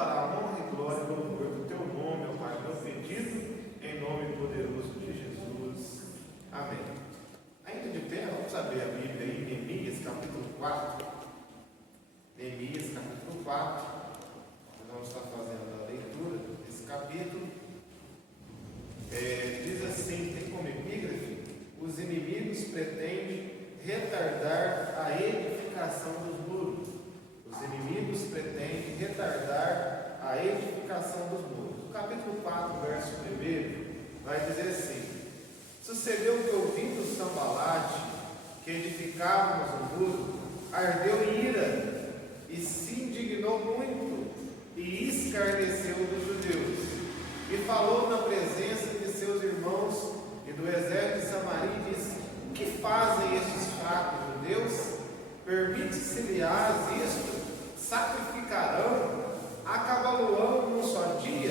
para a honra e glória e louvor do teu nome, ó Pai, meu pedido, em nome poderoso de Jesus. Amém. Ainda de pé, vamos abrir a Bíblia em Neemias, capítulo 4. Neemias, capítulo 4. Nós vamos estar fazendo a leitura desse capítulo. Diz assim, tem como epígrafe: os inimigos pretendem retardar a edificação dos muros. Os inimigos pretendem retardar a edificação dos muros. No capítulo 4, verso 1, vai dizer assim: sucedeu que, ouvindo Sambalate, que edificávamos o muro, ardeu em ira e se indignou muito e escarneceu dos judeus. E falou na presença de seus irmãos e do exército de Samaria e disse: o que fazem estes fracos judeus? Permite-se-lhes isto? Sacrificarão? Acabaluão num só dia?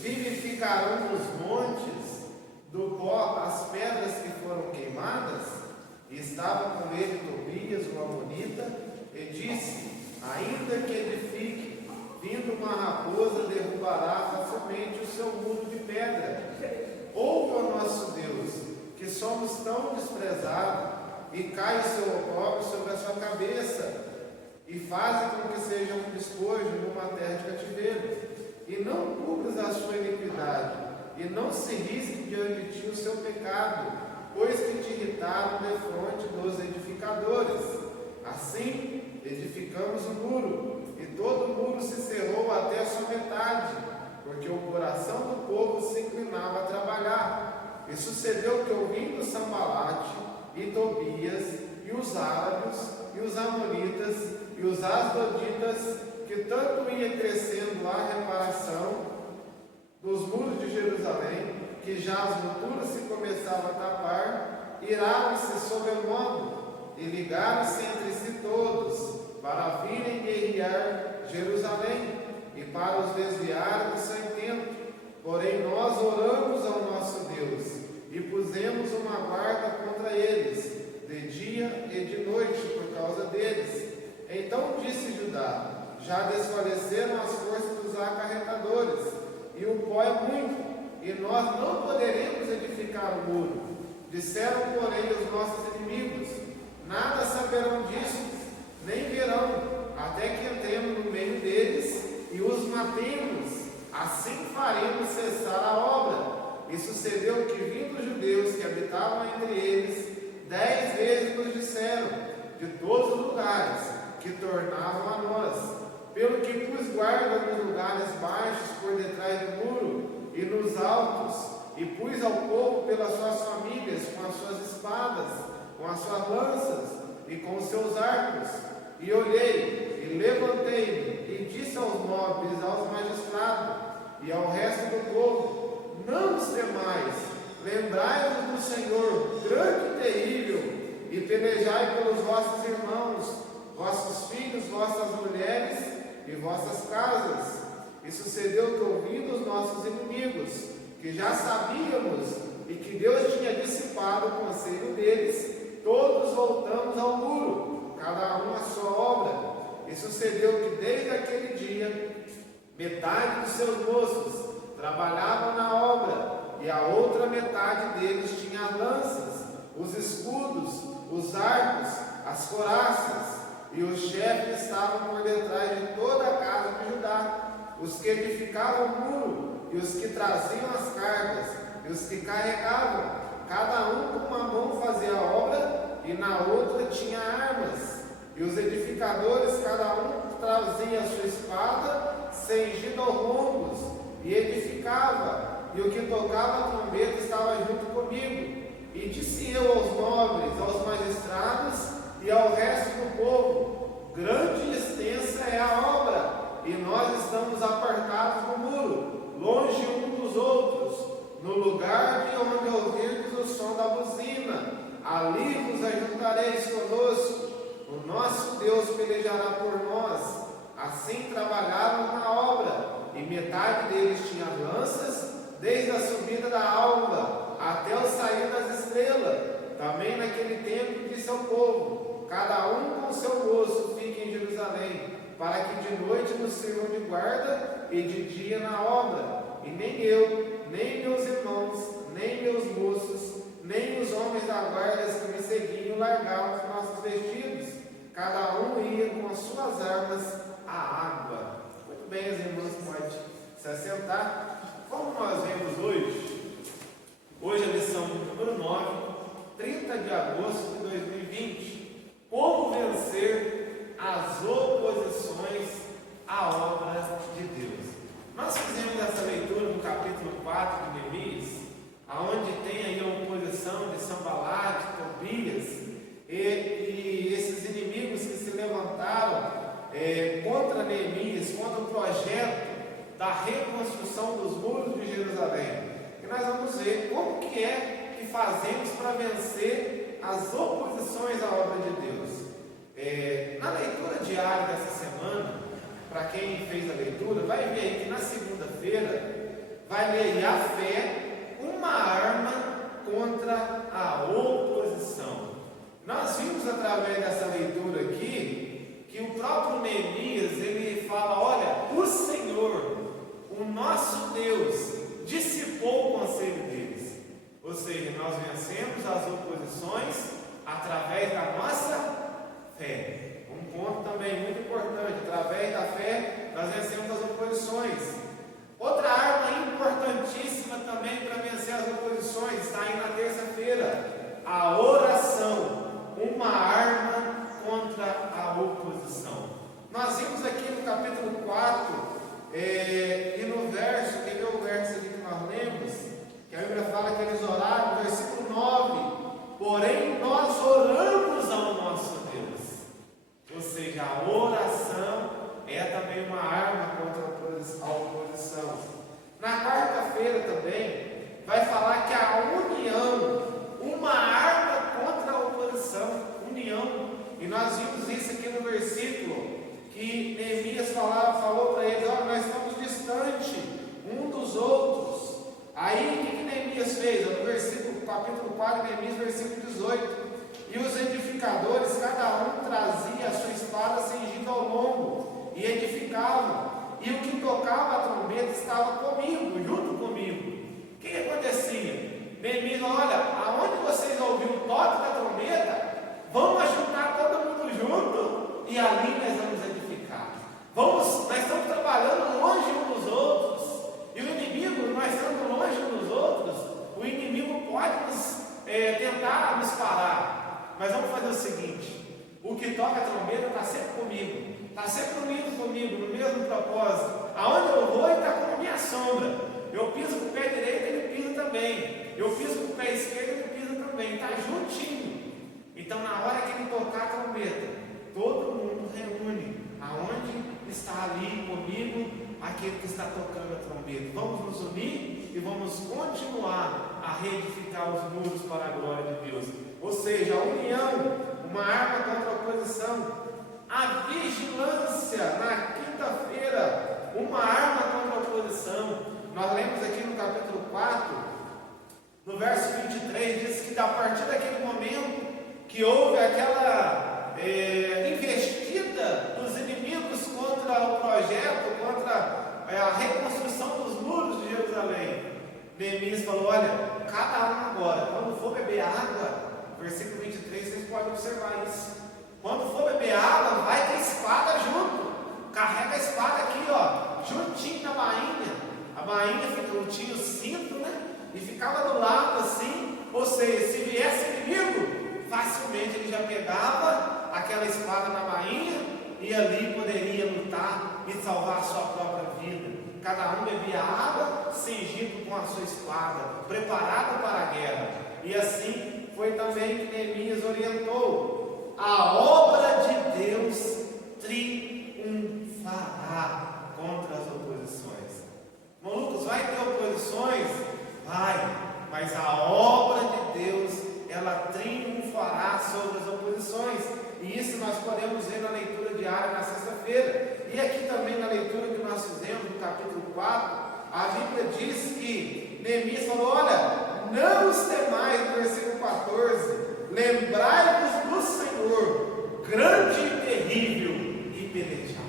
Vivificarão nos montes do pó as pedras que foram queimadas? E estava com ele Tobias, o amonita, e disse: ainda que edifique, vindo uma raposa derrubará facilmente o seu muro de pedra. Ouve, ó nosso Deus, que somos tão desprezados, e cai o seu opróbrio sobre a sua cabeça, e faz com que seja um despojo numa terra de cativeiro. E não cubras a sua iniquidade, e não se risque diante de ti o seu pecado, pois que te irritaram defronte dos edificadores. Assim edificamos o muro, e todo o muro se cerrou até a sua metade, porque o coração do povo se inclinava a trabalhar. E sucedeu que, ouvindo Sambalate e Tobias, e os árabes, e os amonitas, e os asdoditas, que tanto ia crescendo a reparação dos muros de Jerusalém, que já as rupturas se começavam a tapar, iraram-se sobremodo, e ligaram-se entre si todos, para virem guerrear Jerusalém, e para os desviar do seu intento. Porém nós oramos ao nosso Deus, e pusemos uma guarda contra eles, de dia e de noite, por causa deles. Então disse Judá: já desfaleceram as forças dos acarretadores, e o pó é muito, e nós não poderemos edificar o muro. Disseram, porém, os nossos inimigos: nada saberão disso, nem verão, até que entremos no meio deles e os matemos. Assim faremos cessar a obra. E sucedeu que, vindo os judeus que habitavam entre eles, 10 vezes nos disseram, de todos os lugares, que tornavam a nós, pelo que pus guarda nos lugares baixos por detrás do muro, e nos altos, e pus ao povo pelas suas famílias, com as suas espadas, com as suas lanças, e com os seus arcos. E olhei, e levantei-me, e disse aos nobres, aos magistrados, e ao resto do povo: não os temais, lembrai-vos do Senhor, grande e terrível, e pelejai pelos vossos irmãos, vossos filhos, vossas mulheres e vossas casas. E sucedeu que, ouvindo os nossos inimigos, que já sabíamos e que Deus tinha dissipado o conselho deles, todos voltamos ao muro, cada um a sua obra. E sucedeu que, desde aquele dia, metade dos seus moços trabalhavam na obra, e a outra metade deles tinha as lanças, os escudos, os arcos, as couraças, e os chefes estavam por detrás de toda a casa de Judá, os que edificavam o muro, e os que traziam as cargas, e os que carregavam, cada um com uma mão fazia a obra, e na outra tinha armas, e os edificadores, cada um trazia a sua espada, cingida aos lombos, e edificava, e o que tocava a trombeta estava junto comigo. E disse eu aos nobres, aos magistrados e ao resto do povo: grande e extensa é a obra, e nós estamos apartados do muro, longe um dos outros, no lugar de onde ouvirdes o som da buzina, ali vos ajuntareis conosco, o nosso Deus pelejará por nós. Assim trabalhavam na obra, e metade deles tinha lanças, desde a subida da alva até o sair das estrelas. Também naquele tempo disse ao povo: cada um com seu moço fique em Jerusalém, para que de noite nos sirvam de guarda e de dia na obra. E nem eu, nem meus irmãos, nem meus moços, nem os homens da guarda que me seguiam largavam os nossos vestidos. Cada um ia com as suas armas à água. Muito bem, as irmãs podem se assentar. Como nós vemos hoje? Hoje a lição número 9, 30 de agosto de 2020. Como vencer as oposições à obra de Deus. Nós fizemos essa leitura no capítulo 4 de Neemias, onde tem aí a oposição de Sanbalate, Tobias e esses inimigos que se levantaram contra Neemias, contra o projeto da reconstrução dos muros de Jerusalém. E nós vamos ver como que é que fazemos para vencer as oposições à obra de Deus. Na leitura diária dessa semana, para quem fez a leitura, vai ver aí que na segunda-feira vai ler aí a fé, uma arma contra a oposição. Nós vimos através dessa leitura aqui que o próprio Neemias, ele fala, olha, o Senhor, o nosso Deus, dissipou o conselho deles. Ou seja, nós vencemos as oposições através da nossa fé. Um ponto também muito importante, através da fé nós vencemos as oposições. Outra arma importantíssima também para vencer as oposições está aí na terça-feira, a oração, uma arma contra a oposição. Nós vimos aqui no capítulo 4 e no verso, quem é o verso aqui que nós lemos, que a Bíblia fala que eles oraram, no versículo 9, porém nós oramos ao nosso Deus. Ou seja, a oração é também uma arma contra a oposição. Na quarta-feira também vai falar que a união, uma arma contra a oposição, união. E nós vimos isso aqui no versículo que Neemias falou para eles, olha, nós estamos distantes um dos outros. Aí o que Neemias fez? No versículo, capítulo 4, Neemias, versículo 18. E os edificadores, cada um trazia a sua espada cingida ao lombo, e edificavam. E o que tocava a trombeta estava comigo, junto comigo. O que acontecia? Neemias, olha, aonde vocês ouviram o toque da trombeta, vamos ajuntar todo mundo junto, e ali nós vamos edificar. Nós estamos trabalhando longe uns dos outros, e o inimigo, nós estamos longe uns dos outros, o inimigo pode tentar nos parar. Mas vamos fazer o seguinte, o que toca a trombeta está sempre comigo, está sempre unido comigo, no mesmo propósito. Aonde eu vou, ele está como minha sombra. Eu piso com o pé direito, ele pisa também. Eu piso com o pé esquerdo, ele pisa também. Está juntinho. Então, na hora que ele tocar a trombeta, todo mundo reúne. Aonde está ali comigo aquele que está tocando a trombeta. Vamos nos unir e vamos continuar a reedificar os muros para a glória de Deus. Ou seja, a união, uma arma contra a oposição. A vigilância, na quinta-feira, uma arma contra a oposição. Nós lemos aqui no capítulo 4, no verso 23, diz que a partir daquele momento que houve aquela investida dos inimigos contra o projeto, contra a reconstrução dos muros de Jerusalém, Neemias falou, olha, cada um agora, quando for beber água, versículo 23, vocês podem observar isso. Quando for beber água, vai ter espada junto. Carrega a espada aqui, ó, juntinho na bainha. A bainha tinha o cinto, né? E ficava do lado assim. Ou seja, se viesse inimigo, facilmente ele já pegava aquela espada na bainha e ali poderia lutar e salvar a sua própria vida. Cada um bebia água, cingido com a sua espada, preparado para a guerra. E assim foi também que Neemias orientou. A obra de Deus triunfará contra as oposições. Malucos, vai ter oposições? Vai, mas a obra de Deus, ela triunfará sobre as oposições. E isso nós podemos ver na leitura diária na sexta-feira. E aqui também na leitura que nós fizemos no capítulo 4, a Bíblia diz que Neemias falou, olha, não os temais, no versículo 14, lembrai-vos do Senhor, grande e terrível, e pelejai.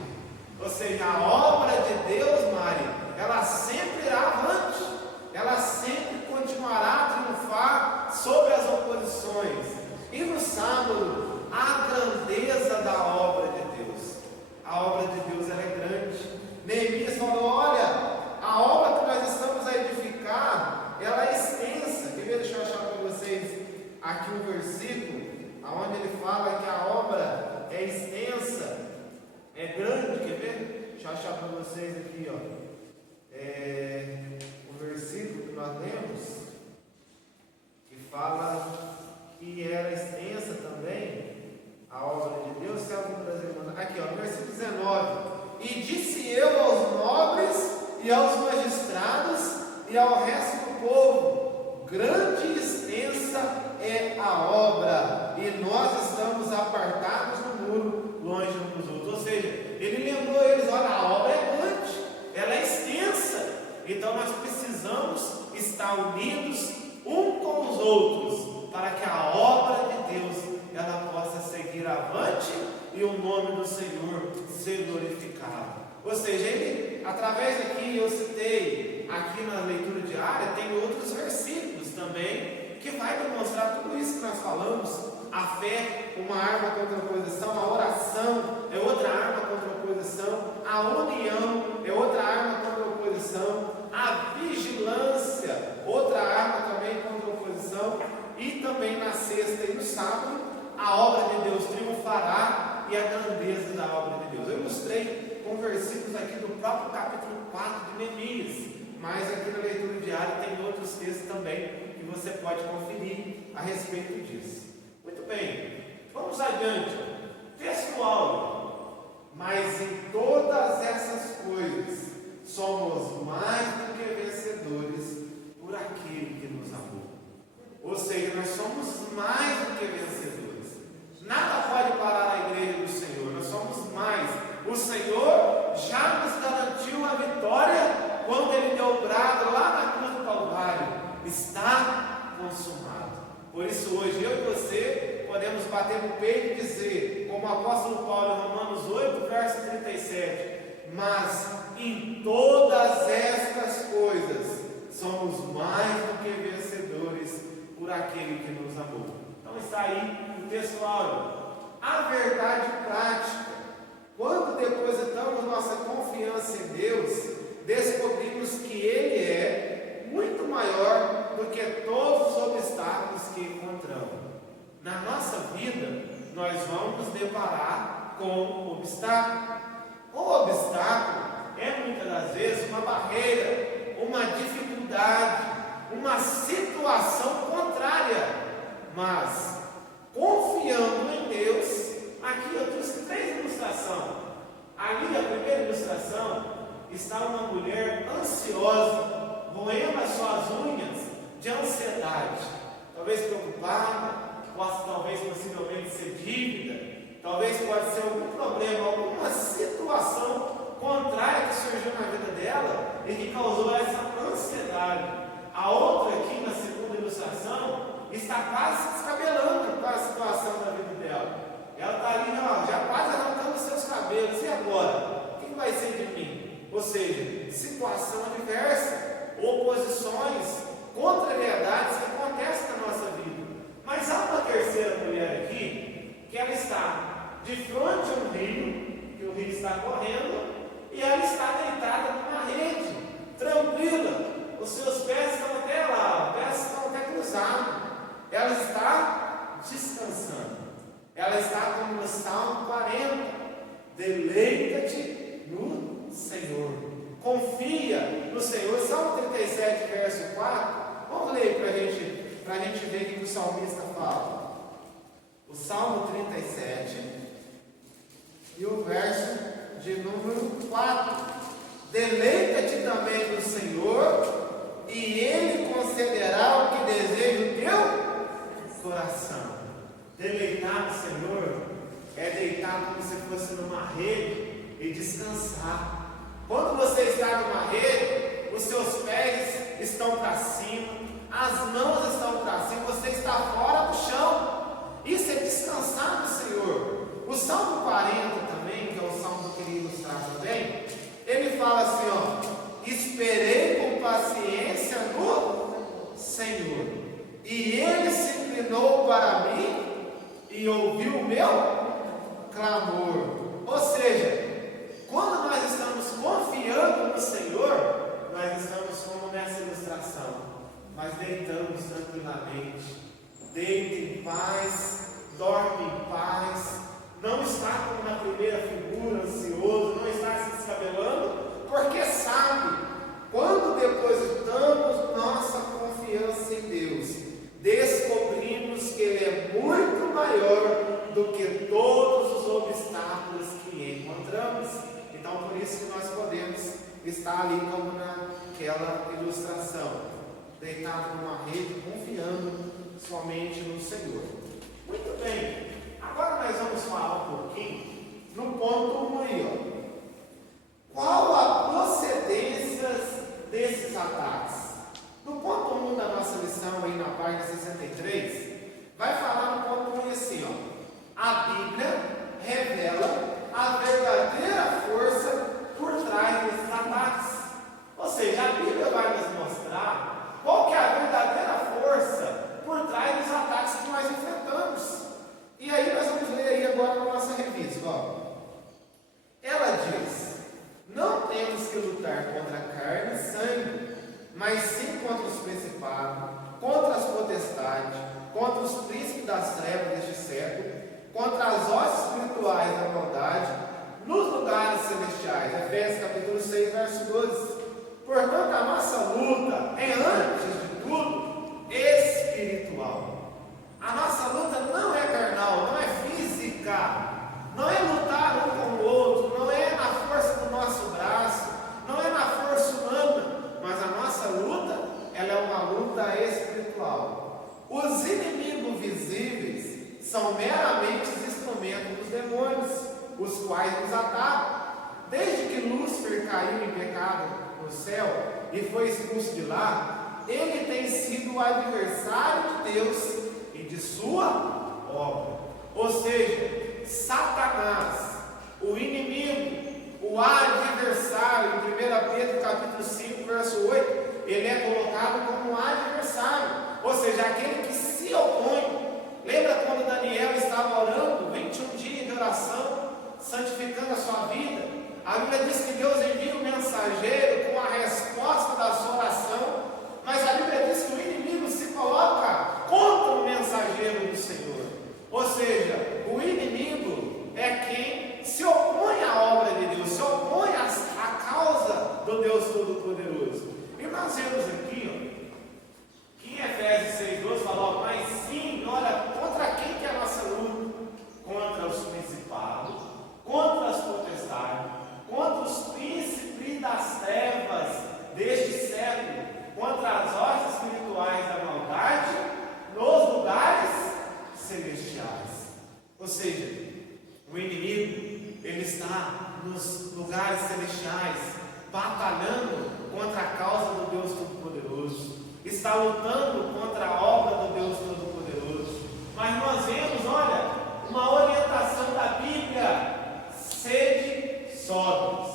Ou seja, a obra de Deus, Mari, ela sempre irá avante, ela sempre continuará a triunfar sobre as oposições. E no sábado, a grandeza da obra de Deus. A obra de Deus ela é grande. Neemias falou: olha, a obra que nós estamos a edificar, ela é extensa. Quer ver? Deixa eu achar para vocês aqui um versículo, onde ele fala que a obra é extensa, é grande. Quer ver? Deixa eu achar para vocês aqui, ó. O versículo que nós lemos, que fala que era extensa também a obra de Deus. Se algum brasileiro manda, aqui, ó, no versículo 19: e disse eu aos nobres e aos magistrados e ao resto do povo: grande e extensa é a obra, e nós estamos apartados no muro, longe uns dos outros. Ou seja, ele lembrou eles: olha, a obra é grande, ela é extensa, então nós precisamos estar unidos um com os outros, para que a obra de Deus ela possa seguir avante e o nome do Senhor ser glorificado. Ou seja, ele, através aqui, eu citei aqui na leitura diária, tem outros versículos também, que vai demonstrar tudo isso que nós falamos. A fé, uma arma contra a oposição; a oração é outra arma contra a oposição; a união é outra arma contra a oposição; a vigilância, outra arma também contra a oposição. E também na sexta e no sábado, a obra de Deus triunfará e a grandeza da obra de Deus. Eu ilustrei com versículos aqui do próprio capítulo 4 de Neemias, mas aqui na leitura diária tem outros textos também que você pode conferir a respeito disso. Muito bem, vamos adiante. Texto áureo: mas em todas essas coisas somos mais do que vencedores por aquele que nos amou. Ou seja, nós somos mais do que vencedores. Nada pode parar a igreja do Senhor. Nós somos mais. O Senhor já nos garantiu a vitória quando Ele deu o brado lá na cruz do Calvário: está consumado. Por isso hoje eu e você podemos bater no peito e dizer, como o apóstolo Paulo em Romanos 8, verso 37: mas em todas estas coisas somos mais do que vencedores por aquele que nos amou. Então está aí o texto áureo. A verdade prática: quando depositamos nossa confiança em Deus, descobrimos que Ele é muito maior do que todos os obstáculos que encontramos. Na nossa vida, nós vamos nos deparar com obstáculos. O obstáculo é muitas das vezes uma barreira, uma dificuldade, uma situação contrária. Mas, confiando em Deus, aqui eu trouxe 3 ilustrações. Ali, a primeira ilustração, está uma mulher ansiosa, roendo as suas unhas de ansiedade, talvez preocupada, talvez possivelmente ser dívida, talvez pode ser algum problema, alguma situação contrária que surgiu na vida dela e que causou essa ansiedade. A outra aqui, na segunda ilustração, está quase se descabelando com a situação da vida dela. Ela está ali, já quase arrancando os seus cabelos. E agora? O que vai ser de mim? Ou seja, situação adversa, oposições, contrariedades que acontecem na nossa vida. Mas há uma terceira mulher aqui, que ela está de frente a um rio, que o rio está correndo, e ela está deitada numa rede, tranquila. Os seus pés estão até lá, os pés estão até cruzados. Ela está descansando. Ela está como no Salmo 40: deleita-te no Senhor, confia no Senhor. Salmo 37, verso 4. Vamos ler para a gente ver o que o salmista fala. O Salmo 37 e o verso de número 4: deleita-te também no Senhor, e Ele concederá o que deseja o teu coração. Deleitar no Senhor é deitar como se fosse numa rede e descansar. Quando você está numa rede, os seus pés estão para cima, as mãos estão para cima, você está fora do chão. Isso é descansar no Senhor. O Salmo 40 também, que é o salmo que eu queria ilustrar também, e ouviu o meu clamor. Ou seja, quando nós estamos confiando no Senhor, nós estamos como nessa ilustração, nós deitamos tranquilamente, deita em paz, dorme em paz, não está como na primeira figura, ansioso, não está se descabelando, porque sabe, quando depositamos nossa confiança em Deus, descobrimos que Ele é muito maior do que todos os obstáculos que encontramos. Então, por isso que nós podemos estar ali como naquela ilustração, deitado numa rede, confiando somente no Senhor. Muito bem, agora nós vamos falar um pouquinho no ponto 1 aí, ó. Qual a procedência desses ataques? No ponto 1 da nossa lição aí na página 63, vai falar no ponto 1 assim, ó. A Bíblia revela a verdadeira força por trás desses ataques. Ou seja, a Bíblia vai nos mostrar qual que é a verdadeira força por trás dos ataques que nós enfrentamos. E aí nós vamos ler aí agora na nossa revista, ó. Ela diz: não temos que lutar contra carne e sangue, mas sim contra os principados, contra as potestades, contra os príncipes das trevas deste século, contra as hostes espirituais da maldade nos lugares celestiais. Efésios capítulo 6, verso 12. Portanto, a nossa luta é, antes de tudo, espiritual. A nossa luta não é carnal, não é física, não é lutar um com o outro, não é na força do nosso braço, não é na força humana, mas a nossa luta, ela é uma luta espiritual. Os inimigos visíveis são meramente os instrumentos dos demônios, os quais nos atacam. Desde que Lúcifer caiu em pecado no céu e foi expulso de lá, ele tem sido o adversário de Deus e de sua obra. Ou seja, Satanás, o inimigo, o adversário, em 1 Pedro capítulo 5, verso 8, ele é colocado como um adversário, ou seja, aquele que se opõe. Lembra quando Daniel estava orando, 21 dias de oração, santificando a sua vida? A Bíblia diz que Deus envia um mensageiro com a resposta da sua oração, mas a Bíblia diz que o inimigo se coloca contra o mensageiro do Senhor. Ou seja, o inimigo é quem se opõe à obra de Deus, se opõe à causa do Deus Todo-Poderoso. E nós vemos aqui, ó, que em Efésios 6,12 falou, mas sim, olha, contra quem que é a nossa luta? Contra os principados, contra as potestades, contra os príncipes das trevas deste século, contra as hostes espirituais da maldade nos lugares celestiais. Ou seja, o inimigo, ele está nos lugares celestiais, batalhando contra a causa do Deus Todo-Poderoso, está lutando contra a obra do Deus Todo-Poderoso. Mas nós vemos, olha, uma orientação da Bíblia: sede sóbrios,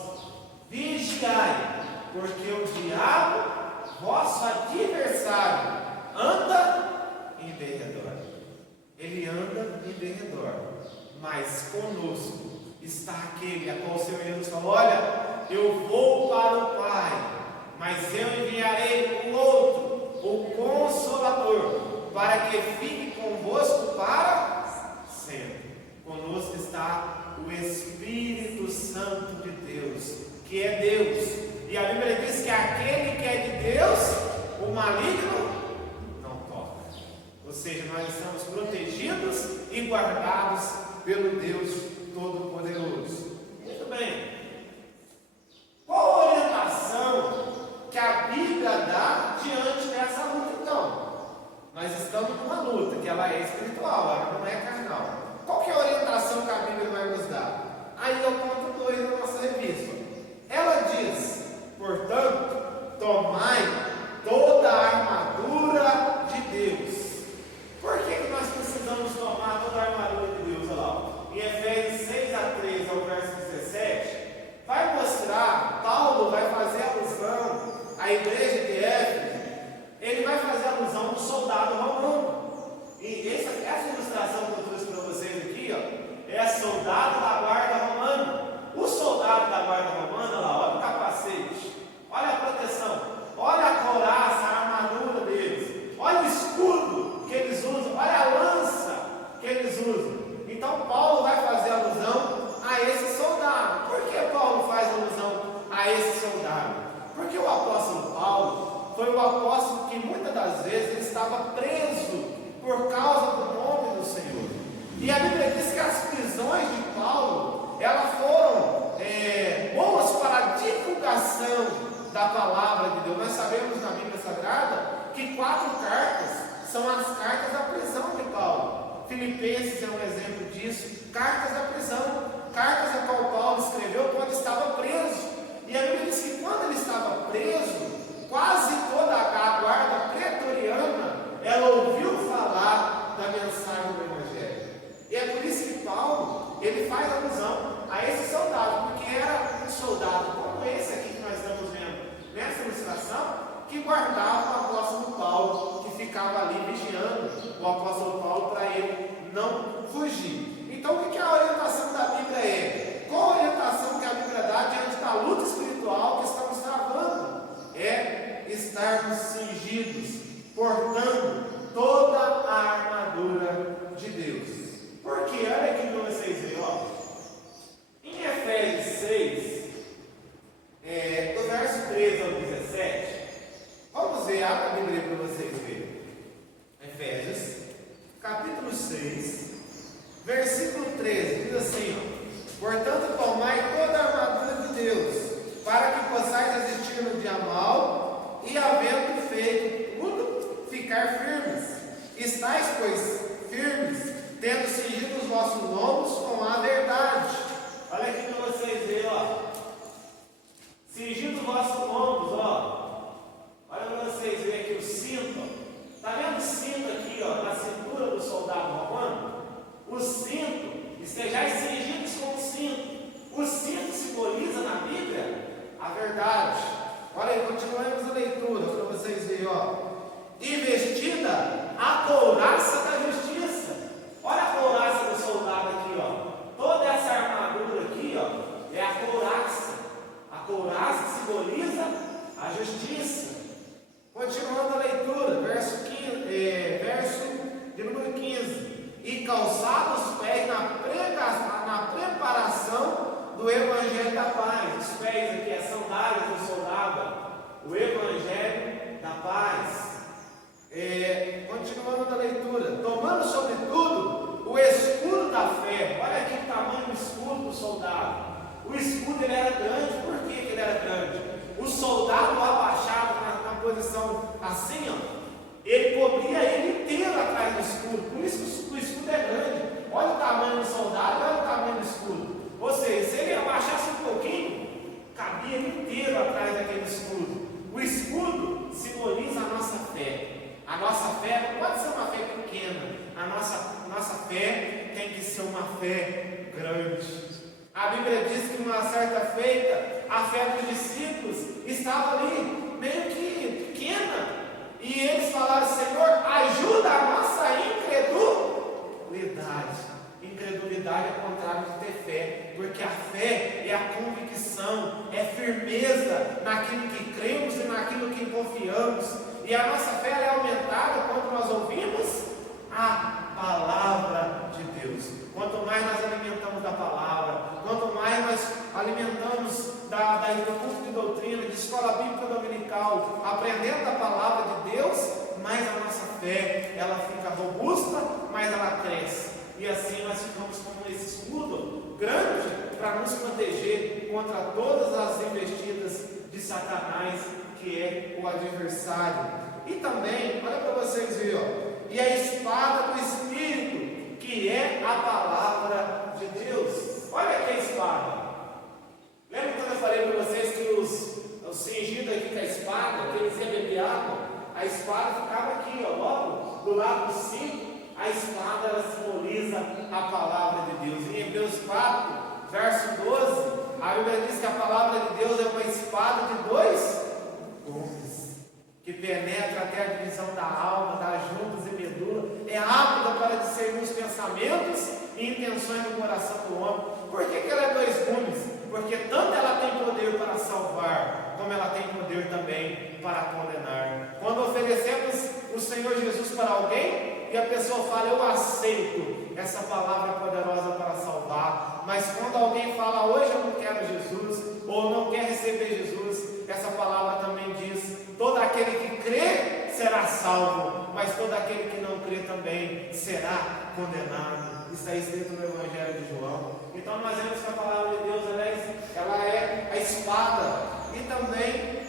vigiai, porque o diabo, vosso adversário, anda em derredor. Ele anda em derredor, mas conosco está aquele a qual o Senhor Jesus falou: olha, eu vou para o Pai, mas eu enviarei o outro, o Consolador, para que fique convosco para sempre. Conosco está o Espírito Santo de Deus, que é Deus. E a Bíblia diz que aquele que é de Deus, o maligno não toca. Ou seja, nós estamos protegidos e guardados pelo Deus Todo-Poderoso. Muito bem. Qual a orientação que a Bíblia dá diante dessa luta, então? Nós estamos numa luta, que ela é espiritual, ela não é carnal. Qual que é a orientação que a Bíblia vai nos dar? Aí é o ponto 2 da nossa revista. Ela diz: portanto, tomai toda a armadura de Deus. Por que nós precisamos tomar toda a armadura de Deus? Olha lá, em Efésios apóstolo que muitas das vezes ele estava preso por causa do nome do Senhor. E a Bíblia diz que as prisões de Paulo, elas foram boas para a divulgação da palavra de Deus. Nós sabemos na Bíblia Sagrada que 4 cartas são as cartas da prisão de Paulo. Filipenses é um exemplo disso, cartas da prisão, cartas a qual Paulo escreveu quando estava preso. E a Bíblia diz que quando ele estava preso, quase toda a guarda pretoriana, ela ouviu falar da mensagem do Evangelho. E é por isso que Paulo, ele faz alusão a esse soldado, porque era um soldado como esse aqui que nós estamos vendo nessa ilustração, que guardava o apóstolo Paulo, que ficava ali vigiando o apóstolo Paulo para ele não fugir. Então o que a orientação da Bíblia é? Qual a orientação que a Bíblia dá diante da luta espiritual que estamos travando? É estarmos cingidos, portando toda a armadura de Deus. Porque, olha aqui para vocês verem, em Efésios 6, do verso 13 ao 17, vamos ver, abra a Bíblia para vocês verem. Efésios, capítulo 6, versículo 13, diz assim: portanto, tomai toda a armadura de Deus, para que possais resistir no dia mau, e havendo feito tudo, ficar firmes. Estais, pois, firmes, tendo cingido os vossos lombos com a verdade. Olha aqui para vocês verem, cingido os vossos lombos, olha para vocês verem aqui o cinto, está vendo o cinto aqui, na cintura do soldado romano? O cinto, estejais cingidos com o cinto. O cinto simboliza na Bíblia a verdade. Olha aí, continuamos a leitura para vocês verem, e vestida a couraça da justiça. Olha a couraça do soldado aqui, toda essa armadura aqui, é a couraça. A couraça simboliza a justiça. Continuando a leitura, verso de número 15. E calçados os pés na preparação do Evangelho da paz. Os pés aqui, as sandálias do soldado, o Evangelho da paz. Continuando a leitura, tomando sobretudo o escudo da fé. Olha aqui o tamanho do escudo do soldado. O escudo ele era grande. Por que ele era grande? O soldado abaixado na posição assim, ele cobria ele inteiro atrás do escudo. Por isso o escudo é grande. Olha o tamanho do soldado, olha o tamanho do escudo. Ou seja, se ele abaixasse um pouquinho, cabia ele inteiro atrás daquele escudo. O escudo simboliza a nossa fé. A nossa fé não pode ser uma fé pequena. A nossa fé tem que ser uma fé grande. A Bíblia diz que numa certa feita, a fé dos discípulos estava ali, meio que pequena. E eles falaram: Senhor, ajuda a nossa incredulidade. Incredulidade é contrário de ter fé, porque a fé é a convicção, é firmeza naquilo que cremos e naquilo que confiamos. E a nossa fé é aumentada quando nós ouvimos a palavra de Deus. Quanto mais nós alimentamos da palavra, quanto mais nós alimentamos do curso de doutrina, de escola bíblica dominical, aprendendo da palavra de Deus, mais a nossa fé ela fica robusta, mais ela cresce. E assim nós ficamos com esse escudo grande para nos proteger contra todas as investidas de Satanás, que é o adversário. E também, olha para vocês verem, e a espada do Espírito, que é a palavra de Deus. Olha aqui a espada. Lembra quando eu falei para vocês que os cingidos aqui com a espada, que eles rebeliavam? A espada ficava aqui, logo do lado do cinto. A espada ela simboliza a palavra de Deus. Em Hebreus 4, verso 12, a Bíblia diz que a palavra de Deus é uma espada de 2 gumes, que penetra até a divisão da alma, das juntas e medula, é apta para discernir os pensamentos e intenções do coração do homem. Por que ela é 2 gumes? Porque tanto ela tem poder para salvar, como ela tem poder também para condenar. Quando oferecemos o Senhor Jesus para alguém, e a pessoa fala: eu aceito essa palavra poderosa para salvar, mas quando alguém fala: hoje eu não quero Jesus, ou não quer receber Jesus, essa palavra também diz: todo aquele que crê salvo, mas todo aquele que não crê também será condenado. Isso é escrito no Evangelho de João. Então nós vemos que a palavra de Deus, ela é a espada, e também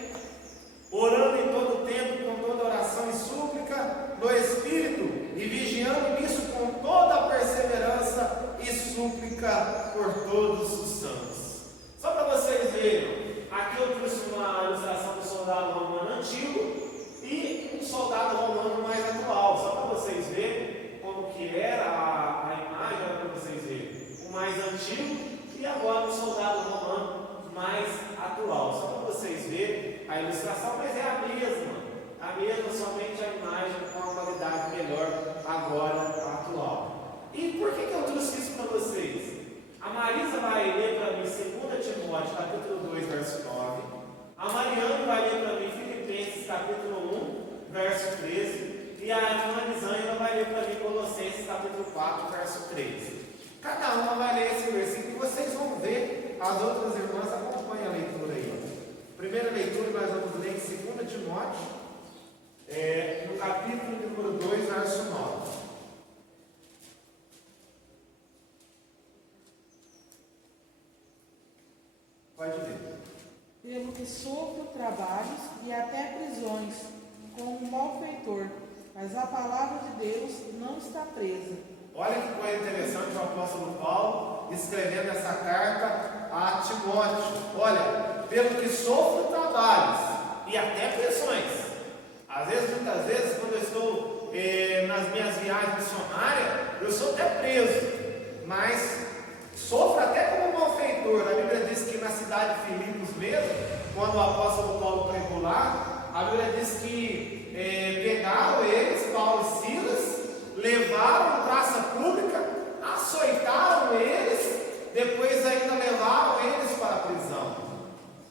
orando em todo tempo, com toda oração e súplica no Espírito, e vigiando nisso com toda perseverança e súplica por todos os santos. Só para vocês verem, aqui eu trouxe uma ilustração do soldado romano antigo e um soldado romano mais atual, só para vocês verem como que era a imagem, para vocês verem o mais antigo e agora o soldado romano mais atual, só para vocês verem a ilustração, mas é a mesma, somente a imagem com uma qualidade melhor agora atual. E por que eu trouxe isso para vocês? A Marisa vai ler para mim 2 Timóteo capítulo 2, verso 9. A Mariana vai ler para mim Filipenses capítulo 1, verso 13. E a irmã Lisângela vai ler para mim Colossenses capítulo 4, verso 13. Cada uma vai ler esse versículo e vocês vão ver. As outras irmãs acompanham a leitura aí. Primeira leitura nós vamos ler em 2 Timóteo, no capítulo número 2, verso 9. Pode ler. Pelo que sofro trabalhos e até prisões, como um malfeitor, mas a palavra de Deus não está presa. Olha que coisa interessante o apóstolo Paulo escrevendo essa carta a Timóteo. Olha, pelo que sofro trabalhos e até pressões. Às vezes, muitas vezes, quando eu estou nas minhas viagens missionárias, eu sou até preso, mas sofro até como malfeitor. A Bíblia diz que na cidade de Filipos mesmo, quando o apóstolo Paulo pregou lá, a Bíblia diz que pegaram eles, Paulo e Silas, levaram em praça pública, açoitaram eles, depois ainda levaram eles para a prisão.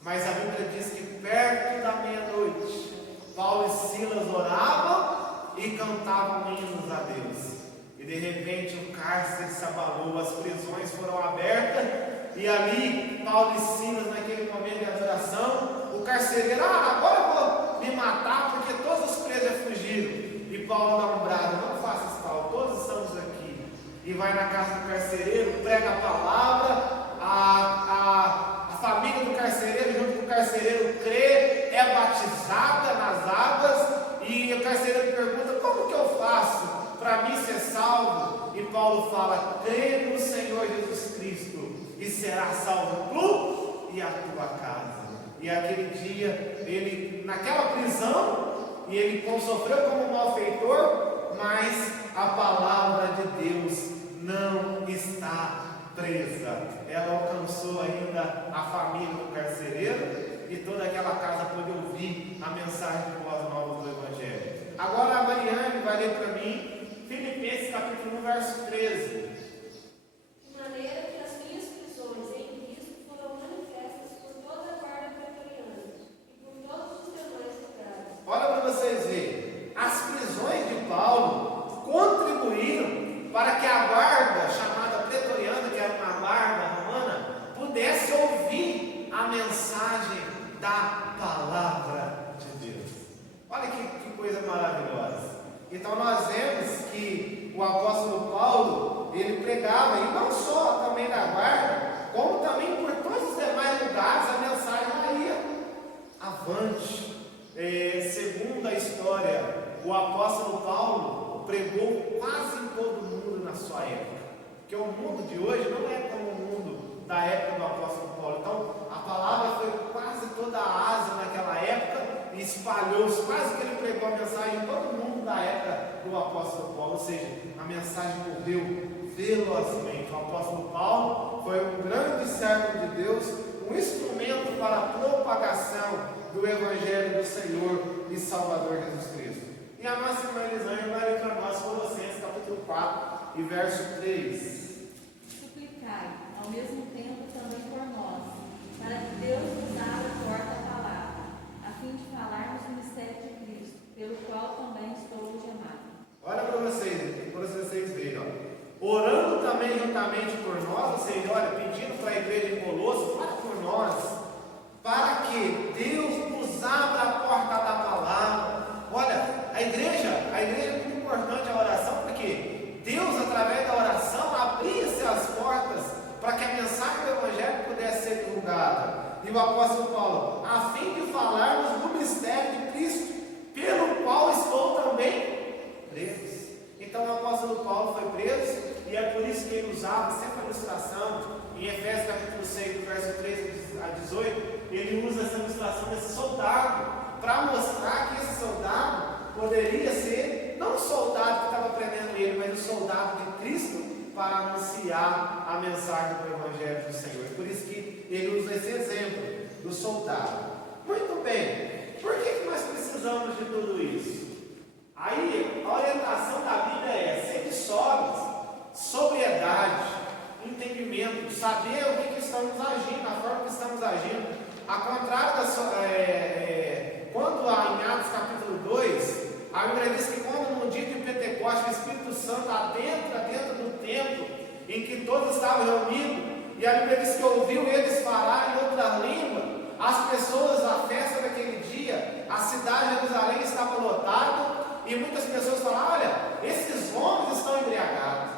Mas a Bíblia diz que perto da meia-noite, Paulo e Silas oravam e cantavam hinos a Deus. E de repente o cárcere se abalou, as prisões foram abertas, e ali Paulo e Silas, naquele momento de adoração, o carcereiro, agora eu vou me matar porque todos os presos fugiram. E Paulo dá um brado, não faça isso, Paulo, todos estamos aqui. E vai na casa do carcereiro, prega a palavra, a família do carcereiro, junto com o carcereiro, crê, é batizada nas águas, e o carcereiro pergunta, como que eu faço para mim ser salvo? E Paulo fala, crê no Senhor Jesus Cristo, e será salvo tu e a tua casa. E aquele dia, ele, naquela prisão, e ele sofreu como malfeitor, mas a palavra de Deus não está presa. Ela alcançou ainda a família do carcereiro, e toda aquela casa pôde ouvir a mensagem de boas novas do Evangelho. Agora a Mariane vai ler para mim Filipenses capítulo 1, verso 13. De maneira que as minhas prisões em Cristo foram manifestas por toda a guarda pretoriana e por todos os demais lugares. Olha para vocês verem, as prisões de Paulo contribuíram para que a guarda chamada pretoriana, que era uma guarda romana, pudesse ouvir a mensagem da palavra de Deus. Olha que coisa maravilhosa. Então nós vemos que o apóstolo Paulo, ele pregava, e não só também na guarda, como também por todos os demais lugares, a mensagem ia avante. Segundo a história, o apóstolo Paulo pregou quase em todo mundo na sua época, porque o mundo de hoje não é como o mundo da época do apóstolo Paulo. Então a palavra foi quase toda a Ásia naquela época, e espalhou-se, quase que ele pregou a mensagem em todo mundo da época do apóstolo Paulo, ou seja, a mensagem correu velozmente. O apóstolo Paulo foi um grande servo de Deus, um instrumento para a propagação do Evangelho do Senhor e Salvador Jesus Cristo. E a nossa irmã Elisângela vai ler para nós Colossenses capítulo 4 e verso 3. Suplicai, ao mesmo tempo também por nós, para que Deus nos abra a porta à palavra, a fim de falarmos o mistério de Cristo, pelo qual também estou hoje amado. Olha para vocês verem, orando também juntamente por nós, ou seja, olha, pedindo para a igreja de Colosso, ora por nós, para que Deus nos abra a porta da palavra. Olha, a igreja E o apóstolo Paulo, a fim de falarmos do mistério de Cristo, pelo qual estou também preso. Então o apóstolo Paulo foi preso, e é por isso que ele usava sempre a ilustração, em Efésios capítulo 6, verso 13 a 18, ele usa essa ilustração desse soldado, para mostrar que esse soldado poderia ser, não o soldado que estava prendendo ele, mas o soldado de Cristo, para anunciar a mensagem do Evangelho do Senhor. Por isso que ele usa esse exemplo do soldado. Muito bem, por que nós precisamos de tudo isso? Aí, a orientação da Bíblia é ser sóbrios, sobriedade, entendimento, saber o que estamos agindo, a forma que estamos agindo. A contrário quando em Atos capítulo 2, a Bíblia diz que quando no dia de Pentecostes o Espírito Santo adentra dentro do templo em que todos estavam reunidos, e a Bíblia diz que ouviu eles falar em outra língua, as pessoas, a festa daquele dia, a cidade de Jerusalém estava lotada, e muitas pessoas falaram: olha, esses homens estão embriagados,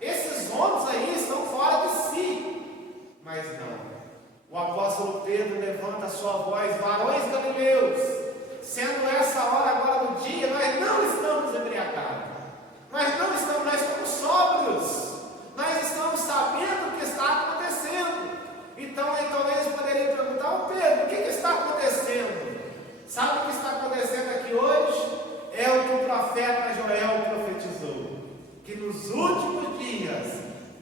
esses homens aí estão fora de si. Mas não, o apóstolo Pedro levanta a sua voz: varões galileus, sendo essa hora agora do dia, nós não estamos embriagados, nós estamos sóbrios, nós estamos sabendo o que está acontecendo. Então talvez poderia perguntar: ô Pedro, o que está acontecendo? Sabe o que está acontecendo aqui hoje? É o que o profeta Joel profetizou, que nos últimos dias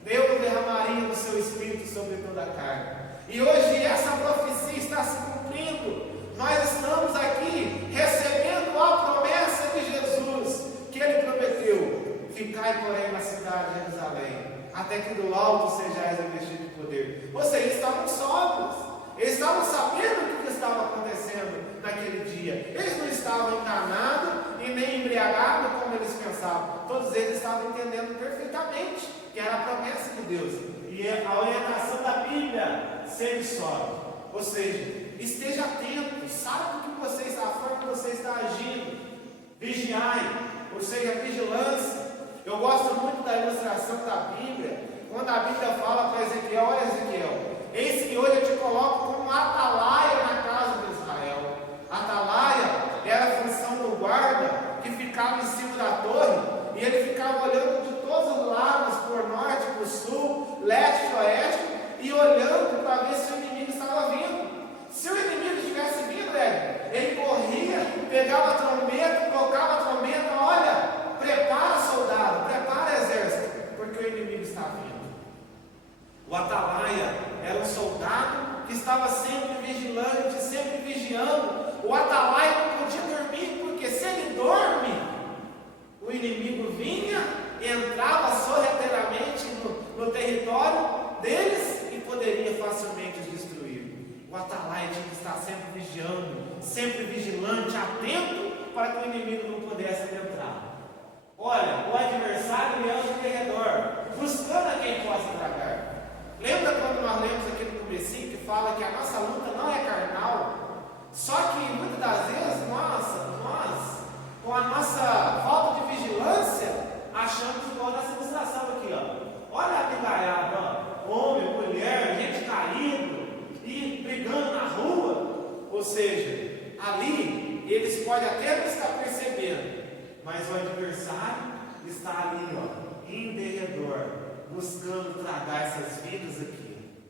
Deus derramaria do seu Espírito sobre toda a carne. E hoje essa profecia está se cumprindo. Nós estamos aqui recebendo a promessa de Jesus, que Ele prometeu: ficai, porém, na cidade de Jerusalém, até que do alto sejais revestidos de poder. Ou seja, eles estavam sóbrios, eles estavam sabendo o que estava acontecendo naquele dia. Eles não estavam enganados e nem embriagados como eles pensavam. Todos eles estavam entendendo perfeitamente que era a promessa de Deus. E a orientação da Bíblia: seja sóbrio. Ou seja, esteja atento, sabe a forma que você está agindo, vigiai, ou seja, vigilância. Eu gosto muito da ilustração da Bíblia, quando a Bíblia fala para Ezequiel: olha Ezequiel, eis que hoje eu te coloco como atalaia na casa de Israel. Atalaia era a função do guarda que ficava em cima da torre, e ele ficava olhando de todos os lados, por norte, por sul, leste, oeste, e olhando para ver se o inimigo estava vindo. Se o inimigo tivesse vindo, ele corria, pegava a trombeta, tocava a trombeta: olha, prepara soldado, prepara exército, porque o inimigo está vindo. O atalaia era um soldado que estava sempre vigilante, sempre vigiando. O atalaia não podia dormir, porque se ele dorme, o inimigo vinha, entrava sorrateiramente no território deles e poderia facilmente os destruir. O atalaia tinha que estar sempre vigiando, sempre vigilante, atento, para que o inimigo não pudesse adentrar. Olha, o adversário ele anda ao redor, buscando a quem possa tragar. Lembra quando nós lemos aqui no comecinho que fala que a nossa luta não é carnal? Só que muitas das vezes nós, com a nossa falta de vigilância, achamos igual nessa ilustração aqui, ó. Olha a brigaiada, ó, homem, mulher, gente caído e brigando na rua. Ou seja, ali eles podem até não estar percebendo, mas o adversário está ali, ó, em derredor, buscando tragar essas vidas aqui,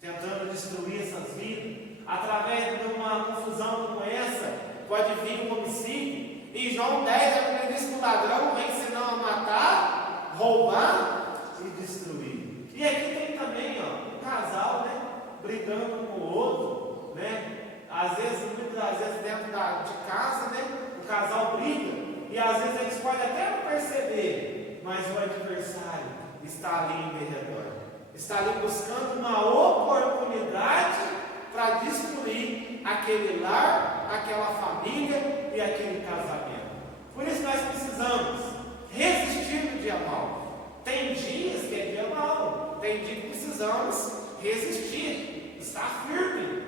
tentando destruir essas vidas. Através de uma confusão como essa, pode vir um homicídio. Em João 10, a Bíblia diz que o ladrão vem senão a matar, roubar e destruir. E aqui tem também, ó, um casal, né, brigando um com o outro, né? Às vezes, muitas das vezes dentro de casa, né, o casal briga, e às vezes eles podem até não perceber, mas o adversário está ali em derredor, está ali buscando uma oportunidade para destruir aquele lar, aquela família e aquele casamento. Por isso nós precisamos resistir no dia mau. Tem dias que é dia mau, tem dias que precisamos resistir, estar firme.